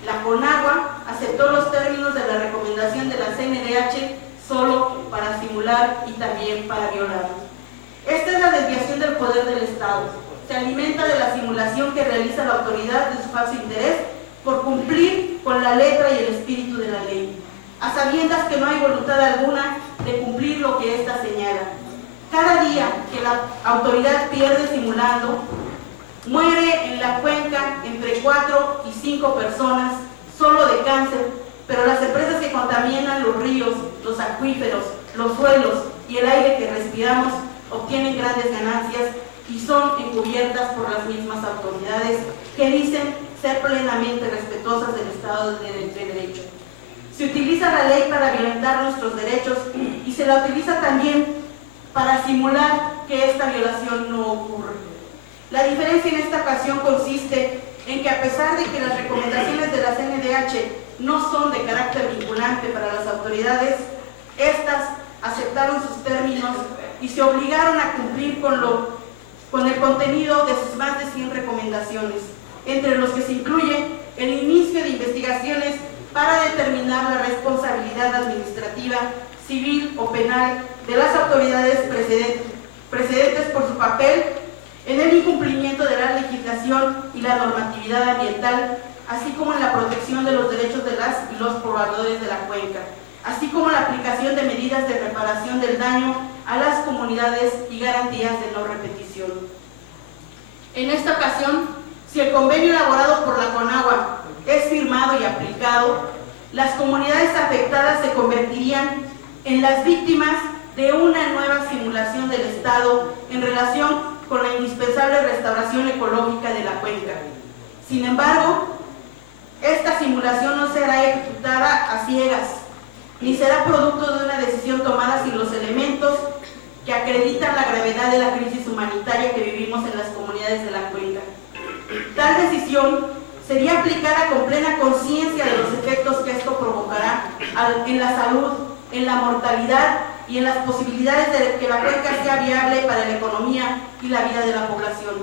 La CONAGUA aceptó los términos de la recomendación de la CNDH solo para simular y también para violar. Esta es la desviación del poder del Estado. Se alimenta de la simulación que realiza la autoridad de su falso interés por cumplir con la letra y el espíritu de la ley, a sabiendas que no hay voluntad alguna de cumplir lo que ésta señala. Cada día que la autoridad pierde simulando, muere en la cuenca entre 4 y 5 personas solo de cáncer, pero las empresas que contaminan los ríos, los acuíferos, los suelos y el aire que respiramos obtienen grandes ganancias y son encubiertas por las mismas autoridades que dicen ser plenamente respetuosas del Estado de Derecho. Se utiliza la ley para violentar nuestros derechos y se la utiliza también para simular que esta violación no ocurre. La diferencia en esta ocasión consiste en que a pesar de que las recomendaciones de la CNDH no son de carácter vinculante para las autoridades, estas aceptaron sus términos y se obligaron a cumplir con el contenido de sus más de 100 recomendaciones, entre los que se incluye el inicio de investigaciones para determinar la responsabilidad administrativa, civil o penal de las autoridades precedentes por su papel en el incumplimiento de la legislación y la normatividad ambiental, así como en la protección de los derechos de las y los pobladores de la cuenca, así como la aplicación de medidas de reparación del daño a las comunidades y garantías de no repetición. En esta ocasión, si el convenio elaborado por la CONAGUA es firmado y aplicado, las comunidades afectadas se convertirían en las víctimas de una nueva simulación del Estado en relación con la indispensable restauración ecológica de la cuenca. Sin embargo, esta simulación no será ejecutada a ciegas, ni será producto de una decisión tomada sin los elementos que acreditan la gravedad de la crisis humanitaria que vivimos en las comunidades de la cuenca. Tal decisión sería aplicada con plena conciencia de los efectos que esto provocará en la salud, en la mortalidad y en las posibilidades de que la cuenca sea viable para la economía y la vida de la población.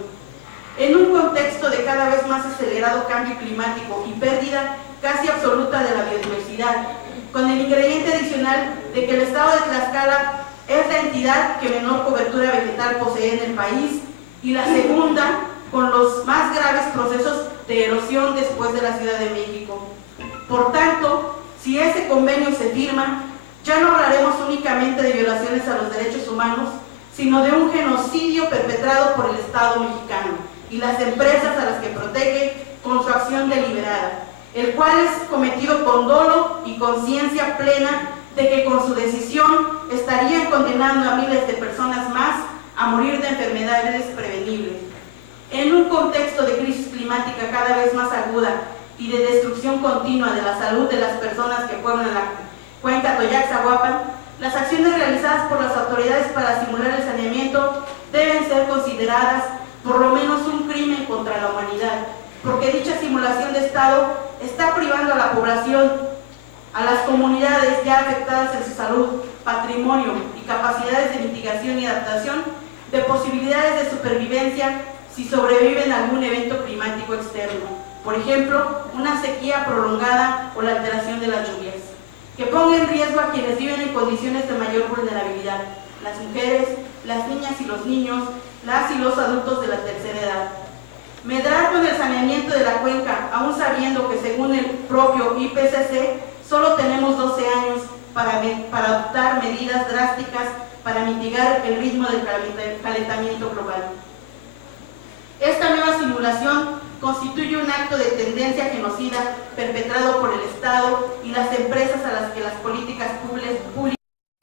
En un contexto de cada vez más acelerado cambio climático y pérdida casi absoluta de la biodiversidad, con el ingrediente adicional de que el estado de Tlaxcala es la entidad que menor cobertura vegetal posee en el país y la segunda con los más graves procesos de erosión después de la Ciudad de México. Por tanto, si ese convenio se firma, ya no hablaremos únicamente de violaciones a los derechos humanos, sino de un genocidio perpetrado por el Estado mexicano y las empresas a las que protege con su acción deliberada, el cual es cometido con dolo y conciencia plena de que con su decisión estarían condenando a miles de personas más a morir de enfermedades prevenibles. En un contexto de crisis climática cada vez más aguda y de destrucción continua de la salud de las personas que pueblan la cuenca Atoyac-Zaguapan, Las acciones realizadas por las autoridades para simular el saneamiento deben ser consideradas por lo menos un crimen contra la humanidad, porque dicha simulación de Estado está privando a la población, a las comunidades ya afectadas en su salud, patrimonio y capacidades de mitigación y adaptación, de posibilidades de supervivencia si sobreviven a algún evento climático externo, por ejemplo, una sequía prolongada o la alteración de las lluvias, que ponga en riesgo a quienes viven en condiciones de mayor vulnerabilidad, las mujeres, las niñas y los niños, las y los adultos de la tercera edad. Medrar con el saneamiento de la cuenca, aún sabiendo que según el propio IPCC, solo tenemos 12 años para adoptar medidas drásticas para mitigar el ritmo del calentamiento global. Esta nueva simulación constituye un acto de tendencia genocida perpetrado por el Estado y las empresas a las que las políticas públicas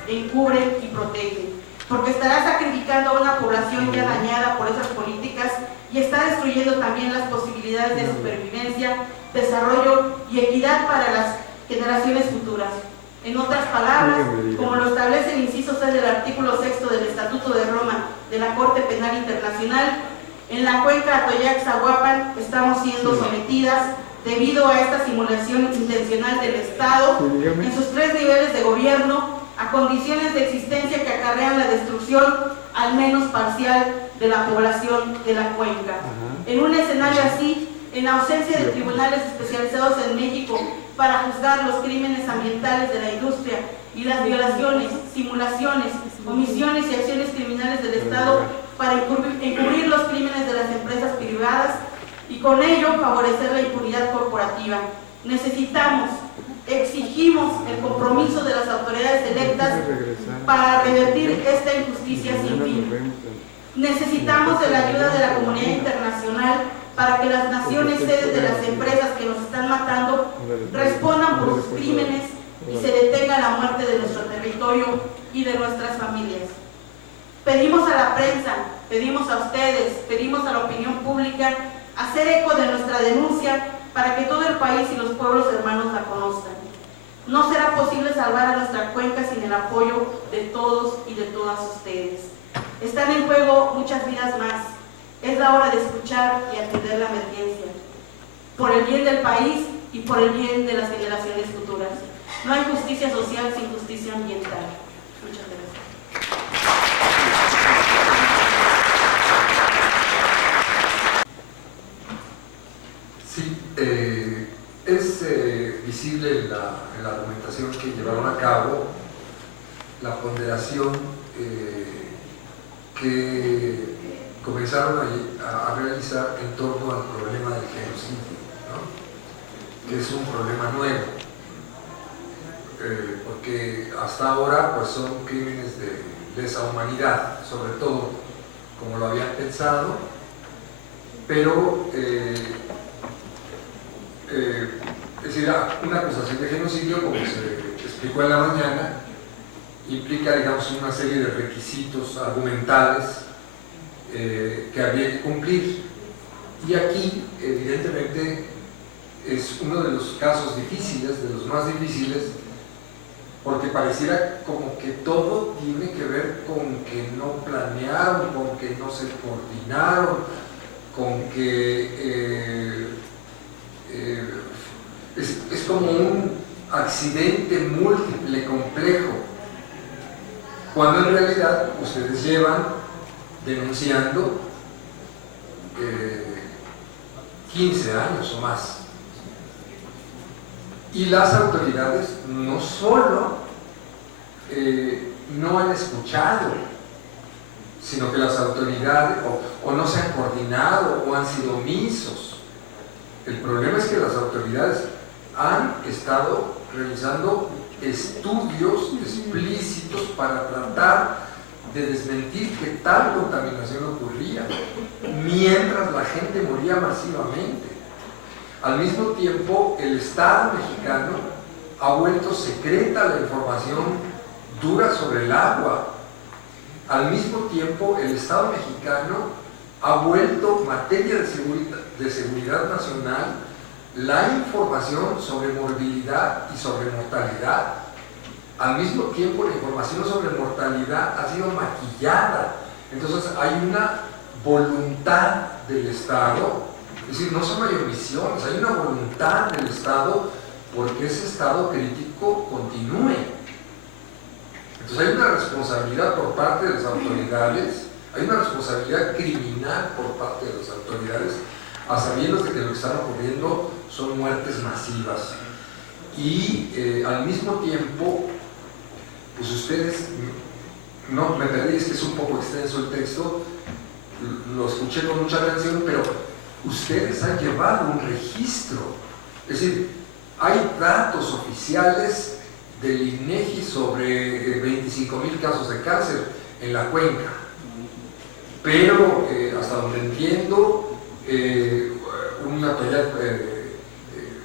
encubren y protegen, porque estará sacrificando a una población ya dañada por esas políticas y está destruyendo también las posibilidades de supervivencia, desarrollo y equidad para las generaciones futuras. En otras palabras, como lo establece el inciso C del artículo 6 del Estatuto de Roma de la Corte Penal Internacional, en la cuenca Atoyac-Zahuapan estamos siendo sometidas, debido a esta simulación intencional del Estado, en sus 3 niveles de gobierno, a condiciones de existencia que acarrean la destrucción, al menos parcial, de la población de la cuenca. En un escenario así, en ausencia de tribunales especializados en México para juzgar los crímenes ambientales de la industria y las violaciones, simulaciones, omisiones y acciones criminales del Estado para encubrir los crímenes de las empresas privadas y con ello favorecer la impunidad corporativa. Necesitamos, exigimos el compromiso de las autoridades electas para revertir esta injusticia sin fin. Necesitamos de la ayuda de la comunidad internacional para que las naciones sedes de las empresas que nos están matando respondan por sus crímenes y se detenga la muerte de nuestro territorio y de nuestras familias. Pedimos a la prensa, pedimos a ustedes, pedimos a la opinión pública hacer eco de nuestra denuncia para que todo el país y los pueblos hermanos la conozcan. No será posible salvar a nuestra cuenca sin el apoyo de todos y de todas ustedes. Están en juego muchas vidas más. Es la hora de escuchar y atender la emergencia, por el bien del país y por el bien de las generaciones futuras. No hay justicia social sin justicia ambiental. Muchas gracias. Sí, es visible en la argumentación que llevaron a cabo la ponderación que comenzaron a realizar en torno al problema del genocidio, ¿no? Que es un problema nuevo, porque hasta ahora pues son crímenes de lesa humanidad, sobre todo como lo habían pensado, pero es decir, una acusación de genocidio, como se explicó en la mañana, implica, digamos, una serie de requisitos argumentales que habría que cumplir. Y aquí, evidentemente, es uno de los casos difíciles, de los más difíciles, porque pareciera como que todo tiene que ver con que no planearon, con que no se coordinaron, con que es como un accidente múltiple, complejo, cuando en realidad ustedes llevan denunciando 15 años o más. Y las autoridades no solo no han escuchado, sino que las autoridades o no se han coordinado o han sido omisos. El problema es que las autoridades han estado realizando estudios explícitos para tratar de desmentir que tal contaminación ocurría, mientras la gente moría masivamente. Al mismo tiempo, el Estado mexicano ha vuelto secreta la información dura sobre el agua. Al mismo tiempo, el Estado mexicano ha vuelto materia de seguridad nacional la información sobre morbilidad y sobre mortalidad. al mismo tiempo la información sobre mortalidad ha sido maquillada. Entonces hay una voluntad del Estado, es decir, no solo hay omisiones, hay una voluntad del Estado porque ese estado crítico continúe. Entonces hay una responsabilidad por parte de las autoridades, hay una responsabilidad criminal por parte de las autoridades, a sabiendas de que lo que están ocurriendo son muertes masivas. Y al mismo tiempo, pues ustedes, no me perdí, es que es un poco extenso el texto, lo escuché con mucha atención, pero ustedes han llevado un registro, es decir, hay datos oficiales del INEGI sobre 25,000 casos de cáncer en la cuenca, pero hasta donde entiendo, una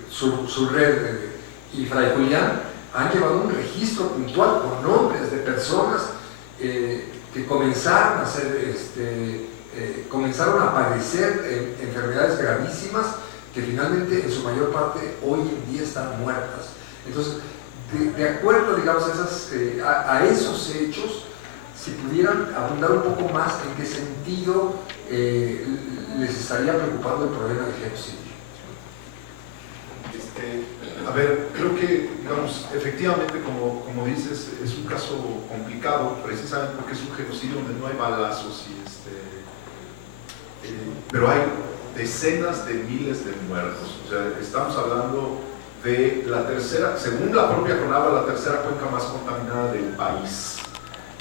su red y Fray Julián han llevado un registro puntual con nombres de personas que comenzaron a ser, comenzaron a padecer enfermedades gravísimas que finalmente en su mayor parte hoy en día están muertas. Entonces, de acuerdo, digamos, a esos hechos, si pudieran abundar un poco más en qué sentido les estaría preocupando el problema del genocidio. A ver, creo que, digamos, efectivamente, como dices, es un caso complicado, precisamente porque es un genocidio donde no hay balazos, pero hay decenas de miles de muertos. O sea, estamos hablando de la tercera, según la propia CONAGUA, la tercera cuenca más contaminada del país,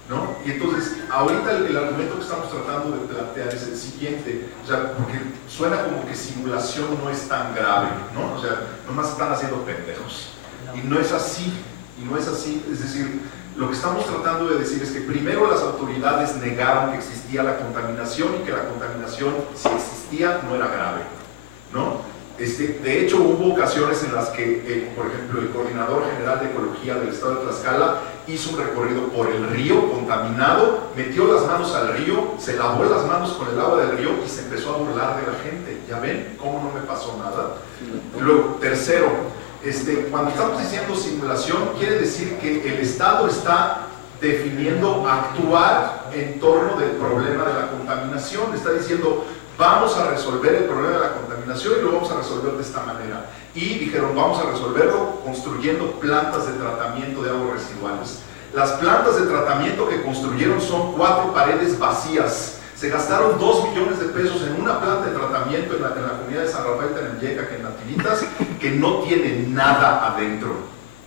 ¿no? Y entonces, ahorita el argumento que estamos tratando de plantear es el siguiente, o sea, porque suena como que simulación no es tan grave, ¿no? O sea, nomás están haciendo pendejos. Y no es así, es decir, lo que estamos tratando de decir es que primero las autoridades negaron que existía la contaminación y que la contaminación, si existía, no era grave, ¿no? De hecho, hubo ocasiones en las que, por ejemplo, el Coordinador General de Ecología del Estado de Tlaxcala hizo un recorrido por el río contaminado, metió las manos al río, se lavó las manos con el agua del río y se empezó a burlar de la gente. ¿Ya ven cómo no me pasó nada? Luego, tercero, cuando estamos diciendo simulación, quiere decir que el Estado está definiendo actuar en torno del problema de la contaminación. Está diciendo, vamos a resolver el problema de la contaminación y lo vamos a resolver de esta manera. Y dijeron, vamos a resolverlo construyendo plantas de tratamiento de aguas residuales. Las plantas de tratamiento que construyeron son 4 paredes vacías. Se gastaron 2 millones de pesos en una planta de tratamiento en la comunidad de San Rafael Tenanyeca, que en Nativitas, que no tiene nada adentro.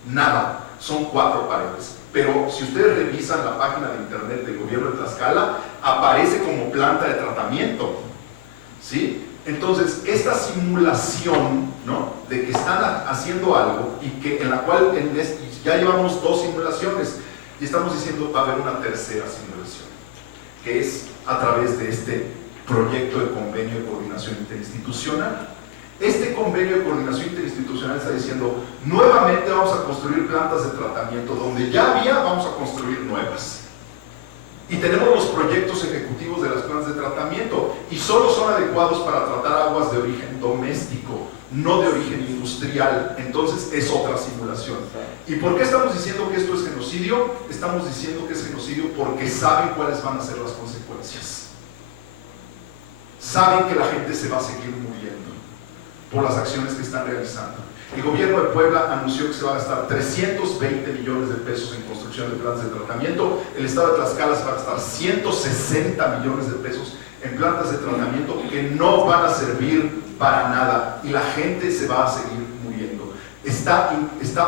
Nada. Son 4 paredes. Pero si ustedes revisan la página de internet del gobierno de Tlaxcala, aparece como planta de tratamiento. ¿Sí? Entonces, esta simulación, ¿no?, de que están haciendo algo y que en la cual ya llevamos 2 simulaciones y estamos diciendo va a haber una tercera simulación, que es a través de este proyecto de convenio de coordinación interinstitucional. Este convenio de coordinación interinstitucional está diciendo, nuevamente vamos a construir plantas de tratamiento, donde ya había, vamos a construir nuevas. Y tenemos los proyectos ejecutivos de las plantas de tratamiento y solo son adecuados para tratar aguas de origen doméstico, no de origen industrial. Entonces es otra simulación. ¿Y por qué estamos diciendo que esto es genocidio? Estamos diciendo que es genocidio porque saben cuáles van a ser las consecuencias. Saben que la gente se va a seguir muriendo por las acciones que están realizando. El gobierno de Puebla anunció que se va a gastar 320 millones de pesos en construcción de plantas de tratamiento. El estado de Tlaxcala se va a gastar 160 millones de pesos en plantas de tratamiento que no van a servir para nada y la gente se va a seguir muriendo. Está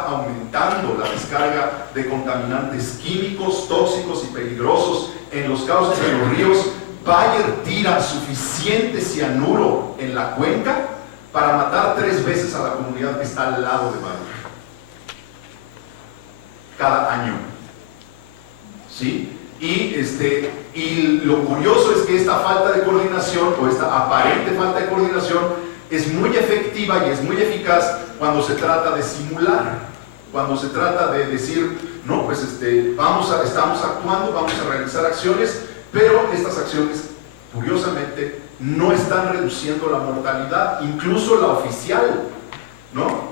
aumentando la descarga de contaminantes químicos, tóxicos y peligrosos en los cauces de los ríos. Bayer tira suficiente cianuro en la cuenca para matar 3 veces a la comunidad que está al lado de Bayer cada año, ¿sí? Y lo curioso es que esta falta de coordinación o esta aparente falta de coordinación es muy efectiva y es muy eficaz cuando se trata de simular, cuando se trata de decir, no, pues estamos actuando, vamos a realizar acciones, pero estas acciones, curiosamente, no están reduciendo la mortalidad, incluso la oficial, ¿no?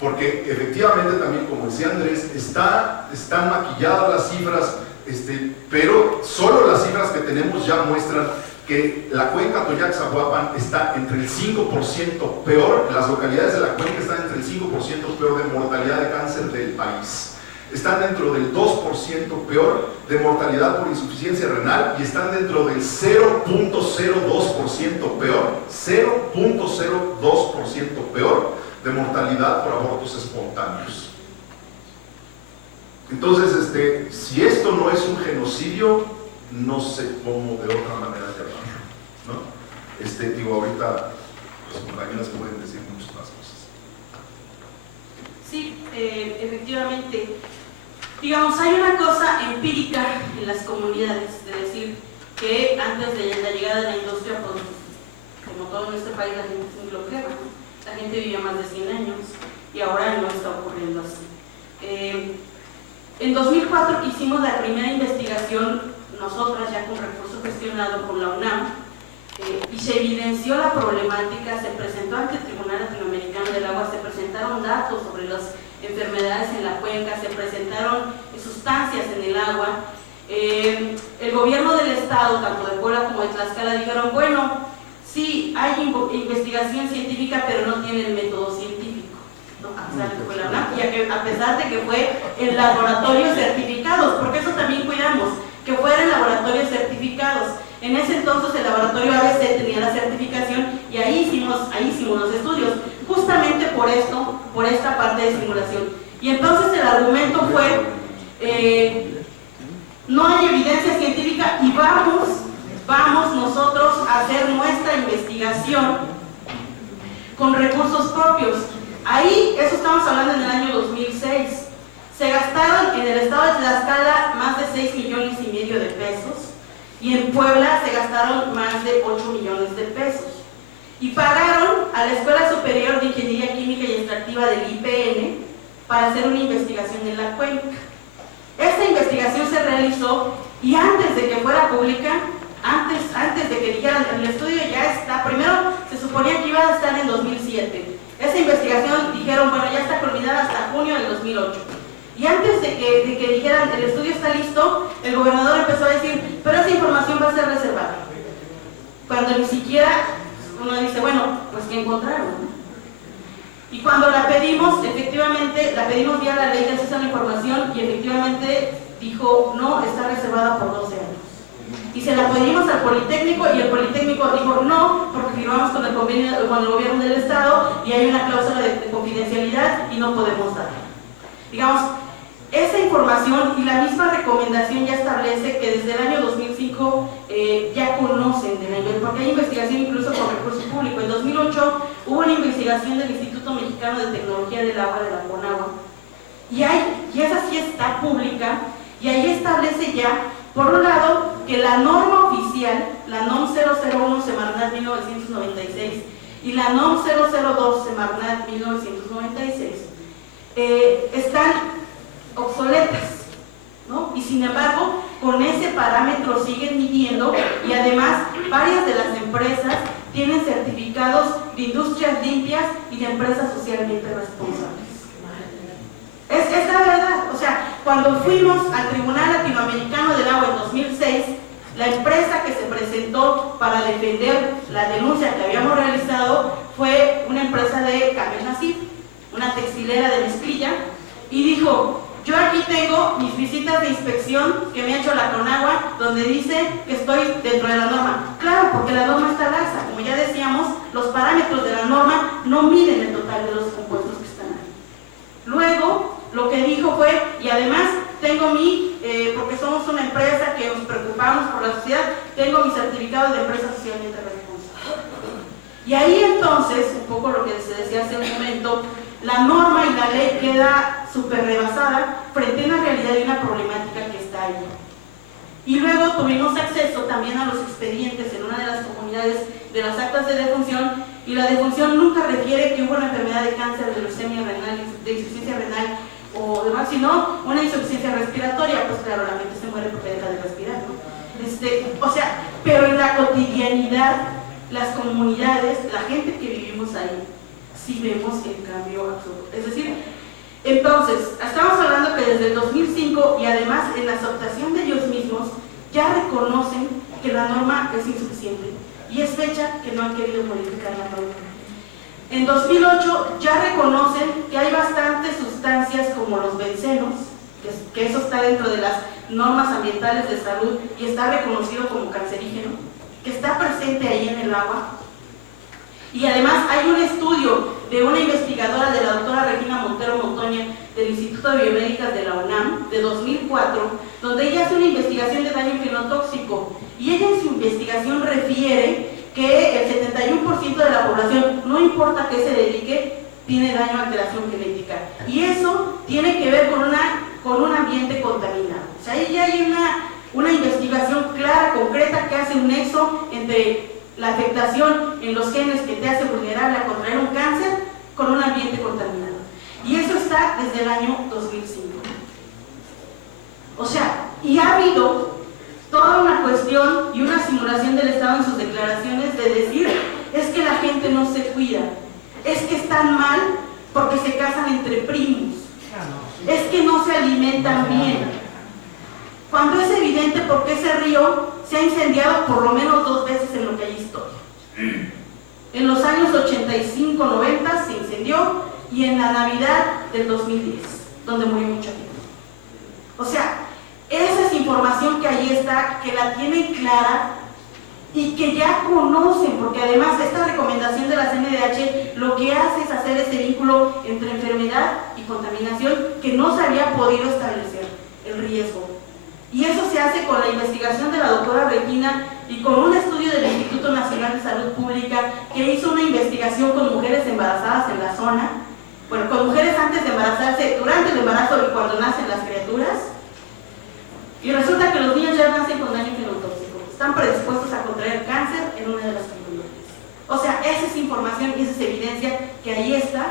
Porque efectivamente también, como decía Andrés, están maquilladas las cifras, pero solo las cifras que tenemos ya muestran que la cuenca Atoyac-Zahuapan está entre el 5% peor, las localidades de la cuenca están entre el 5% peor de mortalidad de cáncer del país. Están dentro del 2% peor de mortalidad por insuficiencia renal y están dentro del 0.02% peor, 0.02% peor de mortalidad por abortos espontáneos. Entonces, si esto no es un genocidio, no sé cómo de otra manera llamarlo, ¿no? Digo, ahorita los compañeros pueden decir muchas más cosas. Sí, efectivamente. Digamos, hay una cosa empírica en las comunidades, de decir que antes de la llegada de la industria, pues, como todo en este país, la gente es muy longeva, ¿no? La gente vivía más de 100 años y ahora no está ocurriendo así. En 2004 hicimos la primera investigación, nosotras ya con recurso gestionado por la UNAM, y se evidenció la problemática, se presentó ante el Tribunal Latinoamericano del Agua, se presentaron datos sobre las enfermedades en la cuenca, se presentaron sustancias en el agua. El gobierno del estado, tanto de Puebla como de Tlaxcala, dijeron, bueno, sí, hay investigación científica, pero no tiene el método científico, ¿no? A pesar de que fue en laboratorios certificados, porque eso también cuidamos, que fueran laboratorios certificados. En ese entonces el laboratorio ABC tenía la certificación y ahí hicimos los estudios, justamente por esto, por esta parte de simulación. Y entonces el argumento fue, no hay evidencia científica y vamos nosotros a hacer nuestra investigación con recursos propios. Ahí, eso estamos hablando en el año 2006, se gastaron en el estado de Tlaxcala más de 6,5 millones de pesos. Y en Puebla se gastaron más de 8 millones de pesos. Y pagaron a la Escuela Superior de Ingeniería Química y Extractiva del IPN para hacer una investigación en la cuenca. Esta investigación se realizó y antes de que fuera pública, antes de que dijeran, el estudio ya está, primero se suponía que iba a estar en 2007. Esa investigación dijeron, bueno, ya está culminada hasta junio del 2008. Y antes de que dijeran el estudio está listo, el gobernador empezó a decir, pero esa información va a ser reservada. Cuando ni siquiera uno dice, bueno, pues ¿qué encontraron? Y cuando la pedimos, efectivamente, la pedimos vía la ley de acceso a la información y efectivamente dijo, no, está reservada por 12 años. Y se la pedimos al Politécnico y el Politécnico dijo, no, porque firmamos con el convenio con el gobierno del estado y hay una cláusula de confidencialidad y no podemos darla. Digamos, esa información y la misma recomendación ya establece que desde el año 2005 ya conocen de nivel, porque hay investigación incluso con recursos públicos. En 2008 hubo una investigación del Instituto Mexicano de Tecnología del Agua, de la CONAGUA, y esa sí está pública, y ahí establece ya, por un lado, que la norma oficial, la NOM 001 Semarnat 1996 y la NOM 002 Semarnat 1996 están obsoletas, ¿no? Y sin embargo, con ese parámetro siguen midiendo y además varias de las empresas tienen certificados de industrias limpias y de empresas socialmente responsables. Es la verdad, o sea, cuando fuimos al Tribunal Latinoamericano del Agua en 2006, la empresa que se presentó para defender la denuncia que habíamos realizado fue una empresa de Camel Nasif, una textilera de Mezclilla, y dijo, yo aquí tengo mis visitas de inspección que me ha hecho la CONAGUA, donde dice que estoy dentro de la norma. Claro, porque la norma está laxa, como ya decíamos, los parámetros de la norma no miden el total de los compuestos que están ahí. Luego, lo que dijo fue, y además tengo porque somos una empresa que nos preocupamos por la sociedad, tengo mi certificado de empresa socialmente responsable. Y ahí entonces, un poco lo que se decía hace un momento, la norma y la ley queda súper rebasada frente a una realidad y una problemática que está ahí. Y luego tuvimos acceso también a los expedientes en una de las comunidades de las actas de defunción, y la defunción nunca refiere que hubo una enfermedad de cáncer, de leucemia renal, de insuficiencia renal o demás, sino una insuficiencia respiratoria. Pues claro, la gente se muere porque deja de respirar, ¿no? O sea, pero en la cotidianidad, las comunidades, la gente que vivimos ahí, sí vemos el cambio absoluto. Es decir, entonces, estamos hablando que desde el 2005 y además en la aceptación de ellos mismos ya reconocen que la norma es insuficiente y es fecha que no han querido modificar la norma. En 2008 ya reconocen que hay bastantes sustancias como los bencenos, que eso está dentro de las normas ambientales de salud y está reconocido como cancerígeno, que está presente ahí en el agua. Y además hay un estudio de una investigadora, de la doctora Regina Montero Montoña, del Instituto de Biomédicas de la UNAM, de 2004, donde ella hace una investigación de daño genotóxico. Y ella en su investigación refiere que el 71% de la población, no importa a qué se dedique, tiene daño a alteración genética. Y eso tiene que ver con un ambiente contaminado. O sea, ahí ya hay una investigación clara, concreta, que hace un nexo entre la afectación en los genes que te hace vulnerable a contraer un cáncer con un ambiente contaminado. Y eso está desde el año 2005. O sea, y ha habido toda una cuestión y una simulación del Estado en sus declaraciones de decir, es que la gente no se cuida, es que están mal porque se casan entre primos, es que no se alimentan bien. Cuando es evidente porque ese río se ha incendiado por lo menos 2 veces en lo que hay historia. En los años 85-90 se incendió y en la Navidad del 2010, donde murió mucha gente. O sea, esa es información que ahí está, que la tienen clara y que ya conocen, porque además esta recomendación de la CNDH lo que hace es hacer ese vínculo entre enfermedad y contaminación que no se había podido establecer, el riesgo. Y eso se hace con la investigación de la doctora Regina y con un estudio del Instituto Nacional de Salud Pública que hizo una investigación con mujeres embarazadas en la zona, bueno, con mujeres antes de embarazarse, durante el embarazo y cuando nacen las criaturas, y resulta que los niños ya nacen con daño genotóxico, están predispuestos a contraer cáncer en una de las comunidades. O sea, esa es información y esa es evidencia que ahí está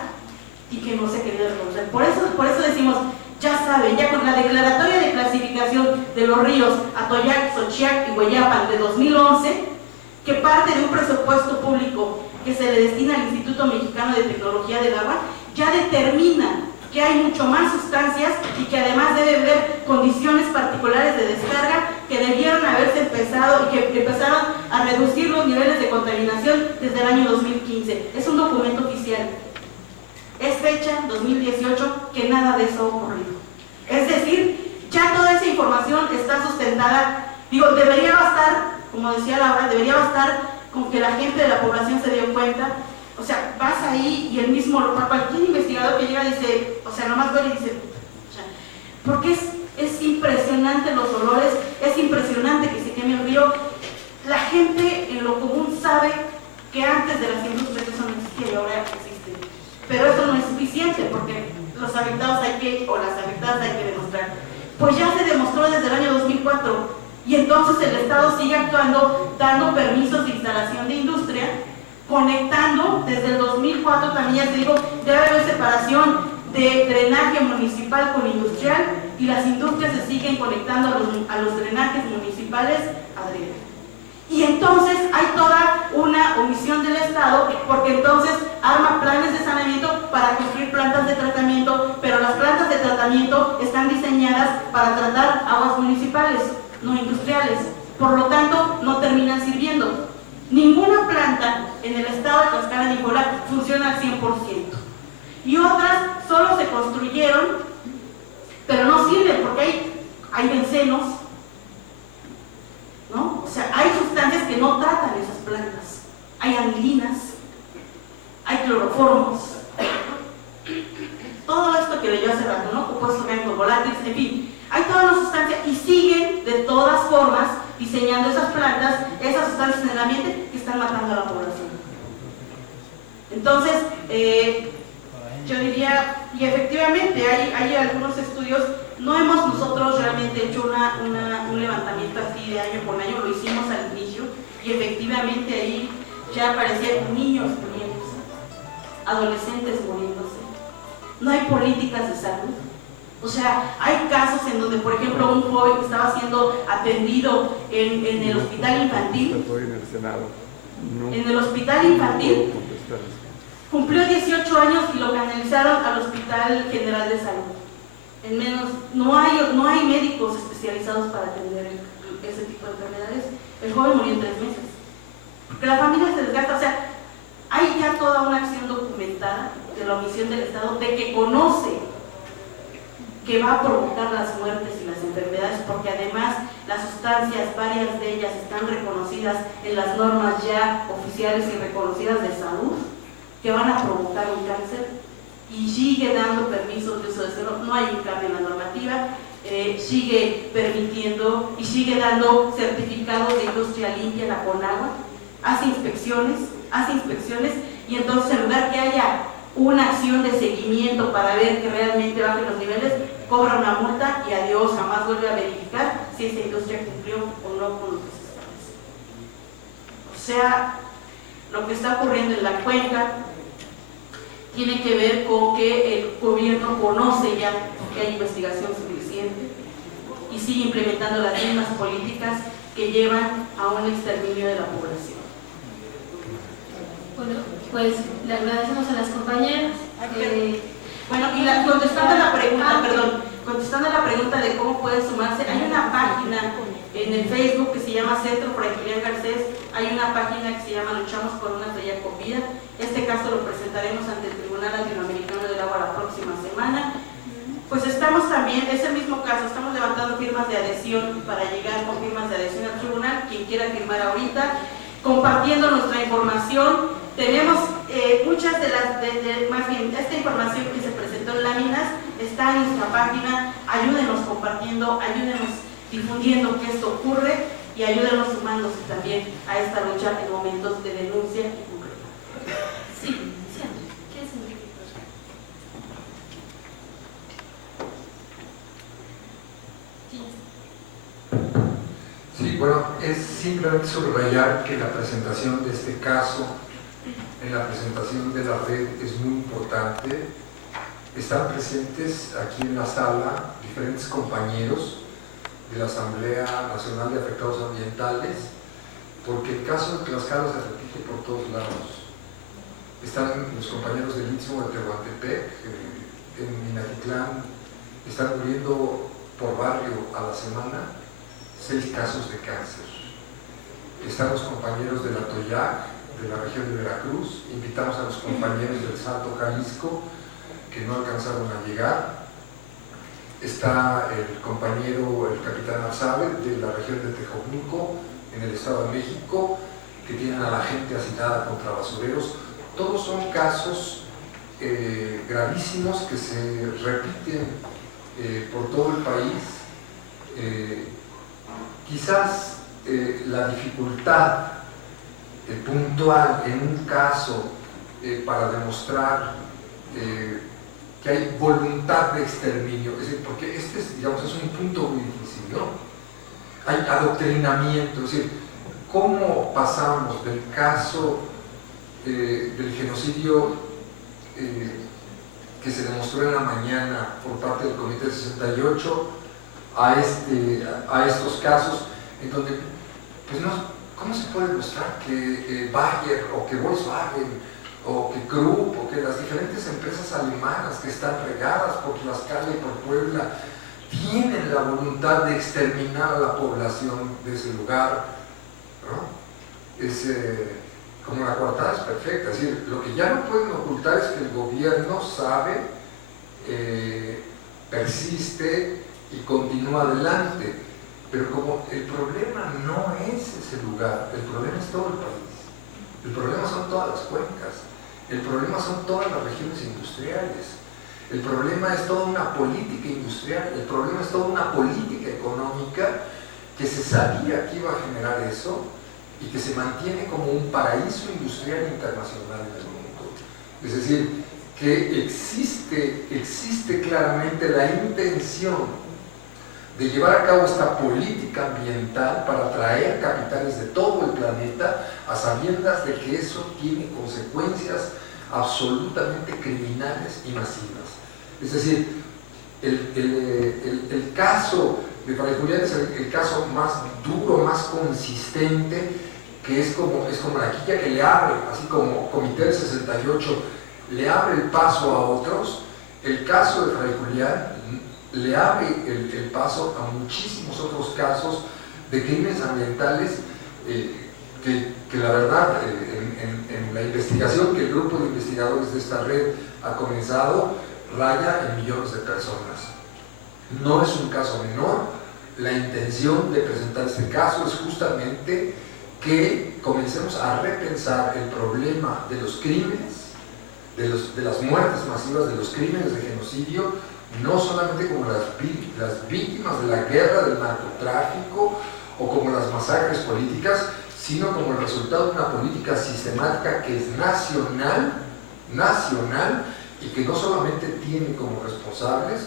y que no se ha querido reconocer. Por eso decimos, ya saben, ya con la declaratoria de clasificación de los ríos Atoyac, Xochiac y Hueyapan de 2011, que parte de un presupuesto público que se le destina al Instituto Mexicano de Tecnología del Agua, ya determina que hay mucho más sustancias y que además debe haber condiciones particulares de descarga que debieron haberse empezado y que empezaron a reducir los niveles de contaminación desde el año 2015. Es un documento oficial. Es fecha 2018 que nada de eso ha ocurrido. Es decir, ya toda esa información está sustentada. Digo, debería bastar, como decía Laura, debería bastar con que la gente de la población se dio cuenta. O sea, vas ahí y el mismo, cualquier investigador que llega dice, o sea, nomás ve y dice, o sea, porque es impresionante los olores, es impresionante que se queme el río. La gente en lo común sabe que antes de las industrias eso no existía y ahora existe. Pero eso no es suficiente porque los afectados las afectadas hay que demostrar. Pues ya se demostró desde el año 2004 y entonces el Estado sigue actuando, dando permisos de instalación de industria, conectando desde el 2004 también, ya te digo, debe haber separación de drenaje municipal con industrial y las industrias se siguen conectando a los drenajes municipales adrede. Y entonces hay toda una omisión del Estado porque entonces arma planes de saneamiento para construir plantas de tratamiento, pero las plantas de tratamiento están diseñadas para tratar aguas municipales, no industriales. Por lo tanto, no terminan sirviendo. Ninguna planta en el estado de Tlaxcala ni Puebla funciona al 100%. Y otras solo se construyeron, pero no sirven porque hay bencenos, ¿no? O sea, hay sustancias que no tratan esas plantas. Hay anilinas, hay cloroformos. Todo esto que leyó hace rato, ¿no? Compuestos orgánicos volátiles, en fin. Hay todas las sustancias y siguen de todas formas diseñando esas plantas, esas sustancias en el ambiente que están matando a la población. Entonces, yo diría, y efectivamente hay algunos estudios, no hemos nosotros realmente hecho un levantamiento así de año con año, lo hicimos al inicio, y efectivamente ahí ya aparecían niños muriéndose, adolescentes muriéndose, no hay políticas de salud. O sea, hay casos en donde, por ejemplo, un joven que estaba siendo atendido en el hospital infantil, Cumplió 18 años y lo canalizaron al Hospital General de Salud. En menos, no hay médicos especializados para atender ese tipo de enfermedades. El joven murió en 3 meses. Porque la familia se desgasta, o sea, hay ya toda una acción documentada de la omisión del Estado de que conoce que va a provocar las muertes y las enfermedades, porque además las sustancias, varias de ellas están reconocidas en las normas ya oficiales y reconocidas de salud, que van a provocar un cáncer, y sigue dando permisos de uso de suelo. No hay un cambio en la normativa, sigue permitiendo y sigue dando certificados de industria limpia, la Conagua, hace inspecciones, y entonces en lugar que haya una acción de seguimiento para ver que realmente bajen los niveles, cobra una multa y adiós, jamás vuelve a verificar si esa industria cumplió o no con lo que se establece. O sea, lo que está ocurriendo en la cuenca tiene que ver con que el gobierno conoce ya que hay investigación suficiente y sigue implementando las mismas políticas que llevan a un exterminio de la población. Bueno, pues le agradecemos a las compañeras. Bueno, y contestando a la pregunta de cómo pueden sumarse, hay una página en el Facebook que se llama Centro Fray Julián Garcés, hay una página que se llama Luchamos por una Toalla con Vida. Este caso lo presentaremos ante el Tribunal Latinoamericano del Agua la próxima semana. Pues estamos también, es el mismo caso, estamos levantando firmas de adhesión para llegar con firmas de adhesión al tribunal, quien quiera firmar ahorita, compartiendo nuestra información. Tenemos muchas de las, más bien, esta información que se presentó en láminas está en nuestra página. Ayúdenos compartiendo, ayúdenos difundiendo que esto ocurre y ayúdenos sumándose también a esta lucha en momentos de denuncia y concreta. Sí, siempre. ¿Qué es Enrique? Sí, bueno, es simplemente subrayar que la presentación de este caso, en la presentación de la red, es muy importante. Están presentes aquí en la sala diferentes compañeros de la Asamblea Nacional de Afectados Ambientales, porque el caso de Tlaxcala se repite por todos lados. Están los compañeros del Istmo de Tehuantepec, en Minatitlán, están muriendo por barrio a la semana 6 casos de cáncer. Están los compañeros de la Toyac, de la región de Veracruz. Invitamos a los compañeros del Salto Jalisco, que no alcanzaron a llegar. Está el compañero, el capitán Arzabe, de la región de Tejomulco, en el Estado de México, que tienen a la gente asignada contra basureros. Todos son casos gravísimos que se repiten por todo el país. Quizás la dificultad puntual en un caso para demostrar que hay voluntad de exterminio, es decir, porque este es, digamos, es un punto muy difícil, ¿no? Hay adoctrinamiento, es decir, ¿cómo pasamos del caso del genocidio que se demostró en la mañana por parte del Comité 68 a estos casos en donde, pues no, ¿cómo se puede demostrar que Bayer o que Volkswagen o que Krupp o que las diferentes empresas alemanas que están regadas por Tlaxcala y por Puebla tienen la voluntad de exterminar a la población de ese lugar, ¿no? Es como la coartada es perfecta, es decir, lo que ya no pueden ocultar es que el gobierno sabe, persiste y continúa adelante, pero como el problema no es ese lugar, el problema es todo el país, el problema son todas las cuencas, el problema son todas las regiones industriales, el problema es toda una política industrial, el problema es toda una política económica que se sabía que iba a generar eso y que se mantiene como un paraíso industrial internacional en el mundo. Es decir, que existe claramente la intención de llevar a cabo esta política ambiental para atraer capitales de todo el planeta, a sabiendas de que eso tiene consecuencias absolutamente criminales y masivas. Es decir, el caso de Fray Julián es el caso más duro, más consistente, que es como la quilla que le abre, así como Comité del 68 le abre el paso a otros. El caso de Fray Julián le abre el paso a muchísimos otros casos de crímenes ambientales que la verdad, en la investigación que el grupo de investigadores de esta red ha comenzado, raya en millones de personas. No es un caso menor. La intención de presentar este caso es justamente que comencemos a repensar el problema de los crímenes, de las muertes masivas, de los crímenes de genocidio, no solamente como las víctimas de la guerra, del narcotráfico o como las masacres políticas, sino como el resultado de una política sistemática que es nacional y que no solamente tiene como responsables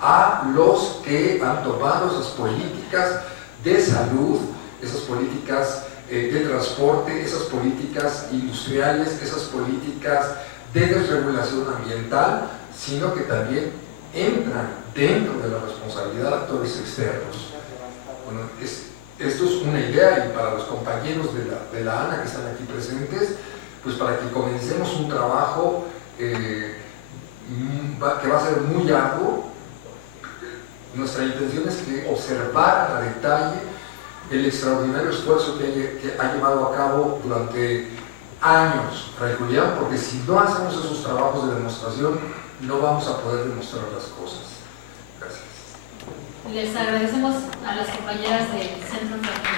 a los que han tomado esas políticas de salud, esas políticas de transporte, esas políticas industriales, esas políticas de desregulación ambiental, sino que también entran dentro de la responsabilidad de actores externos. Bueno, esto es una idea, y para los compañeros de la ANA que están aquí presentes, pues para que comencemos un trabajo que va a ser muy arduo. Nuestra intención es que observar a detalle el extraordinario esfuerzo que ha llevado a cabo durante años Fray Julián, porque si no hacemos esos trabajos de demostración, no vamos a poder demostrar las cosas. Gracias. Les agradecemos a las compañeras del Centro Fray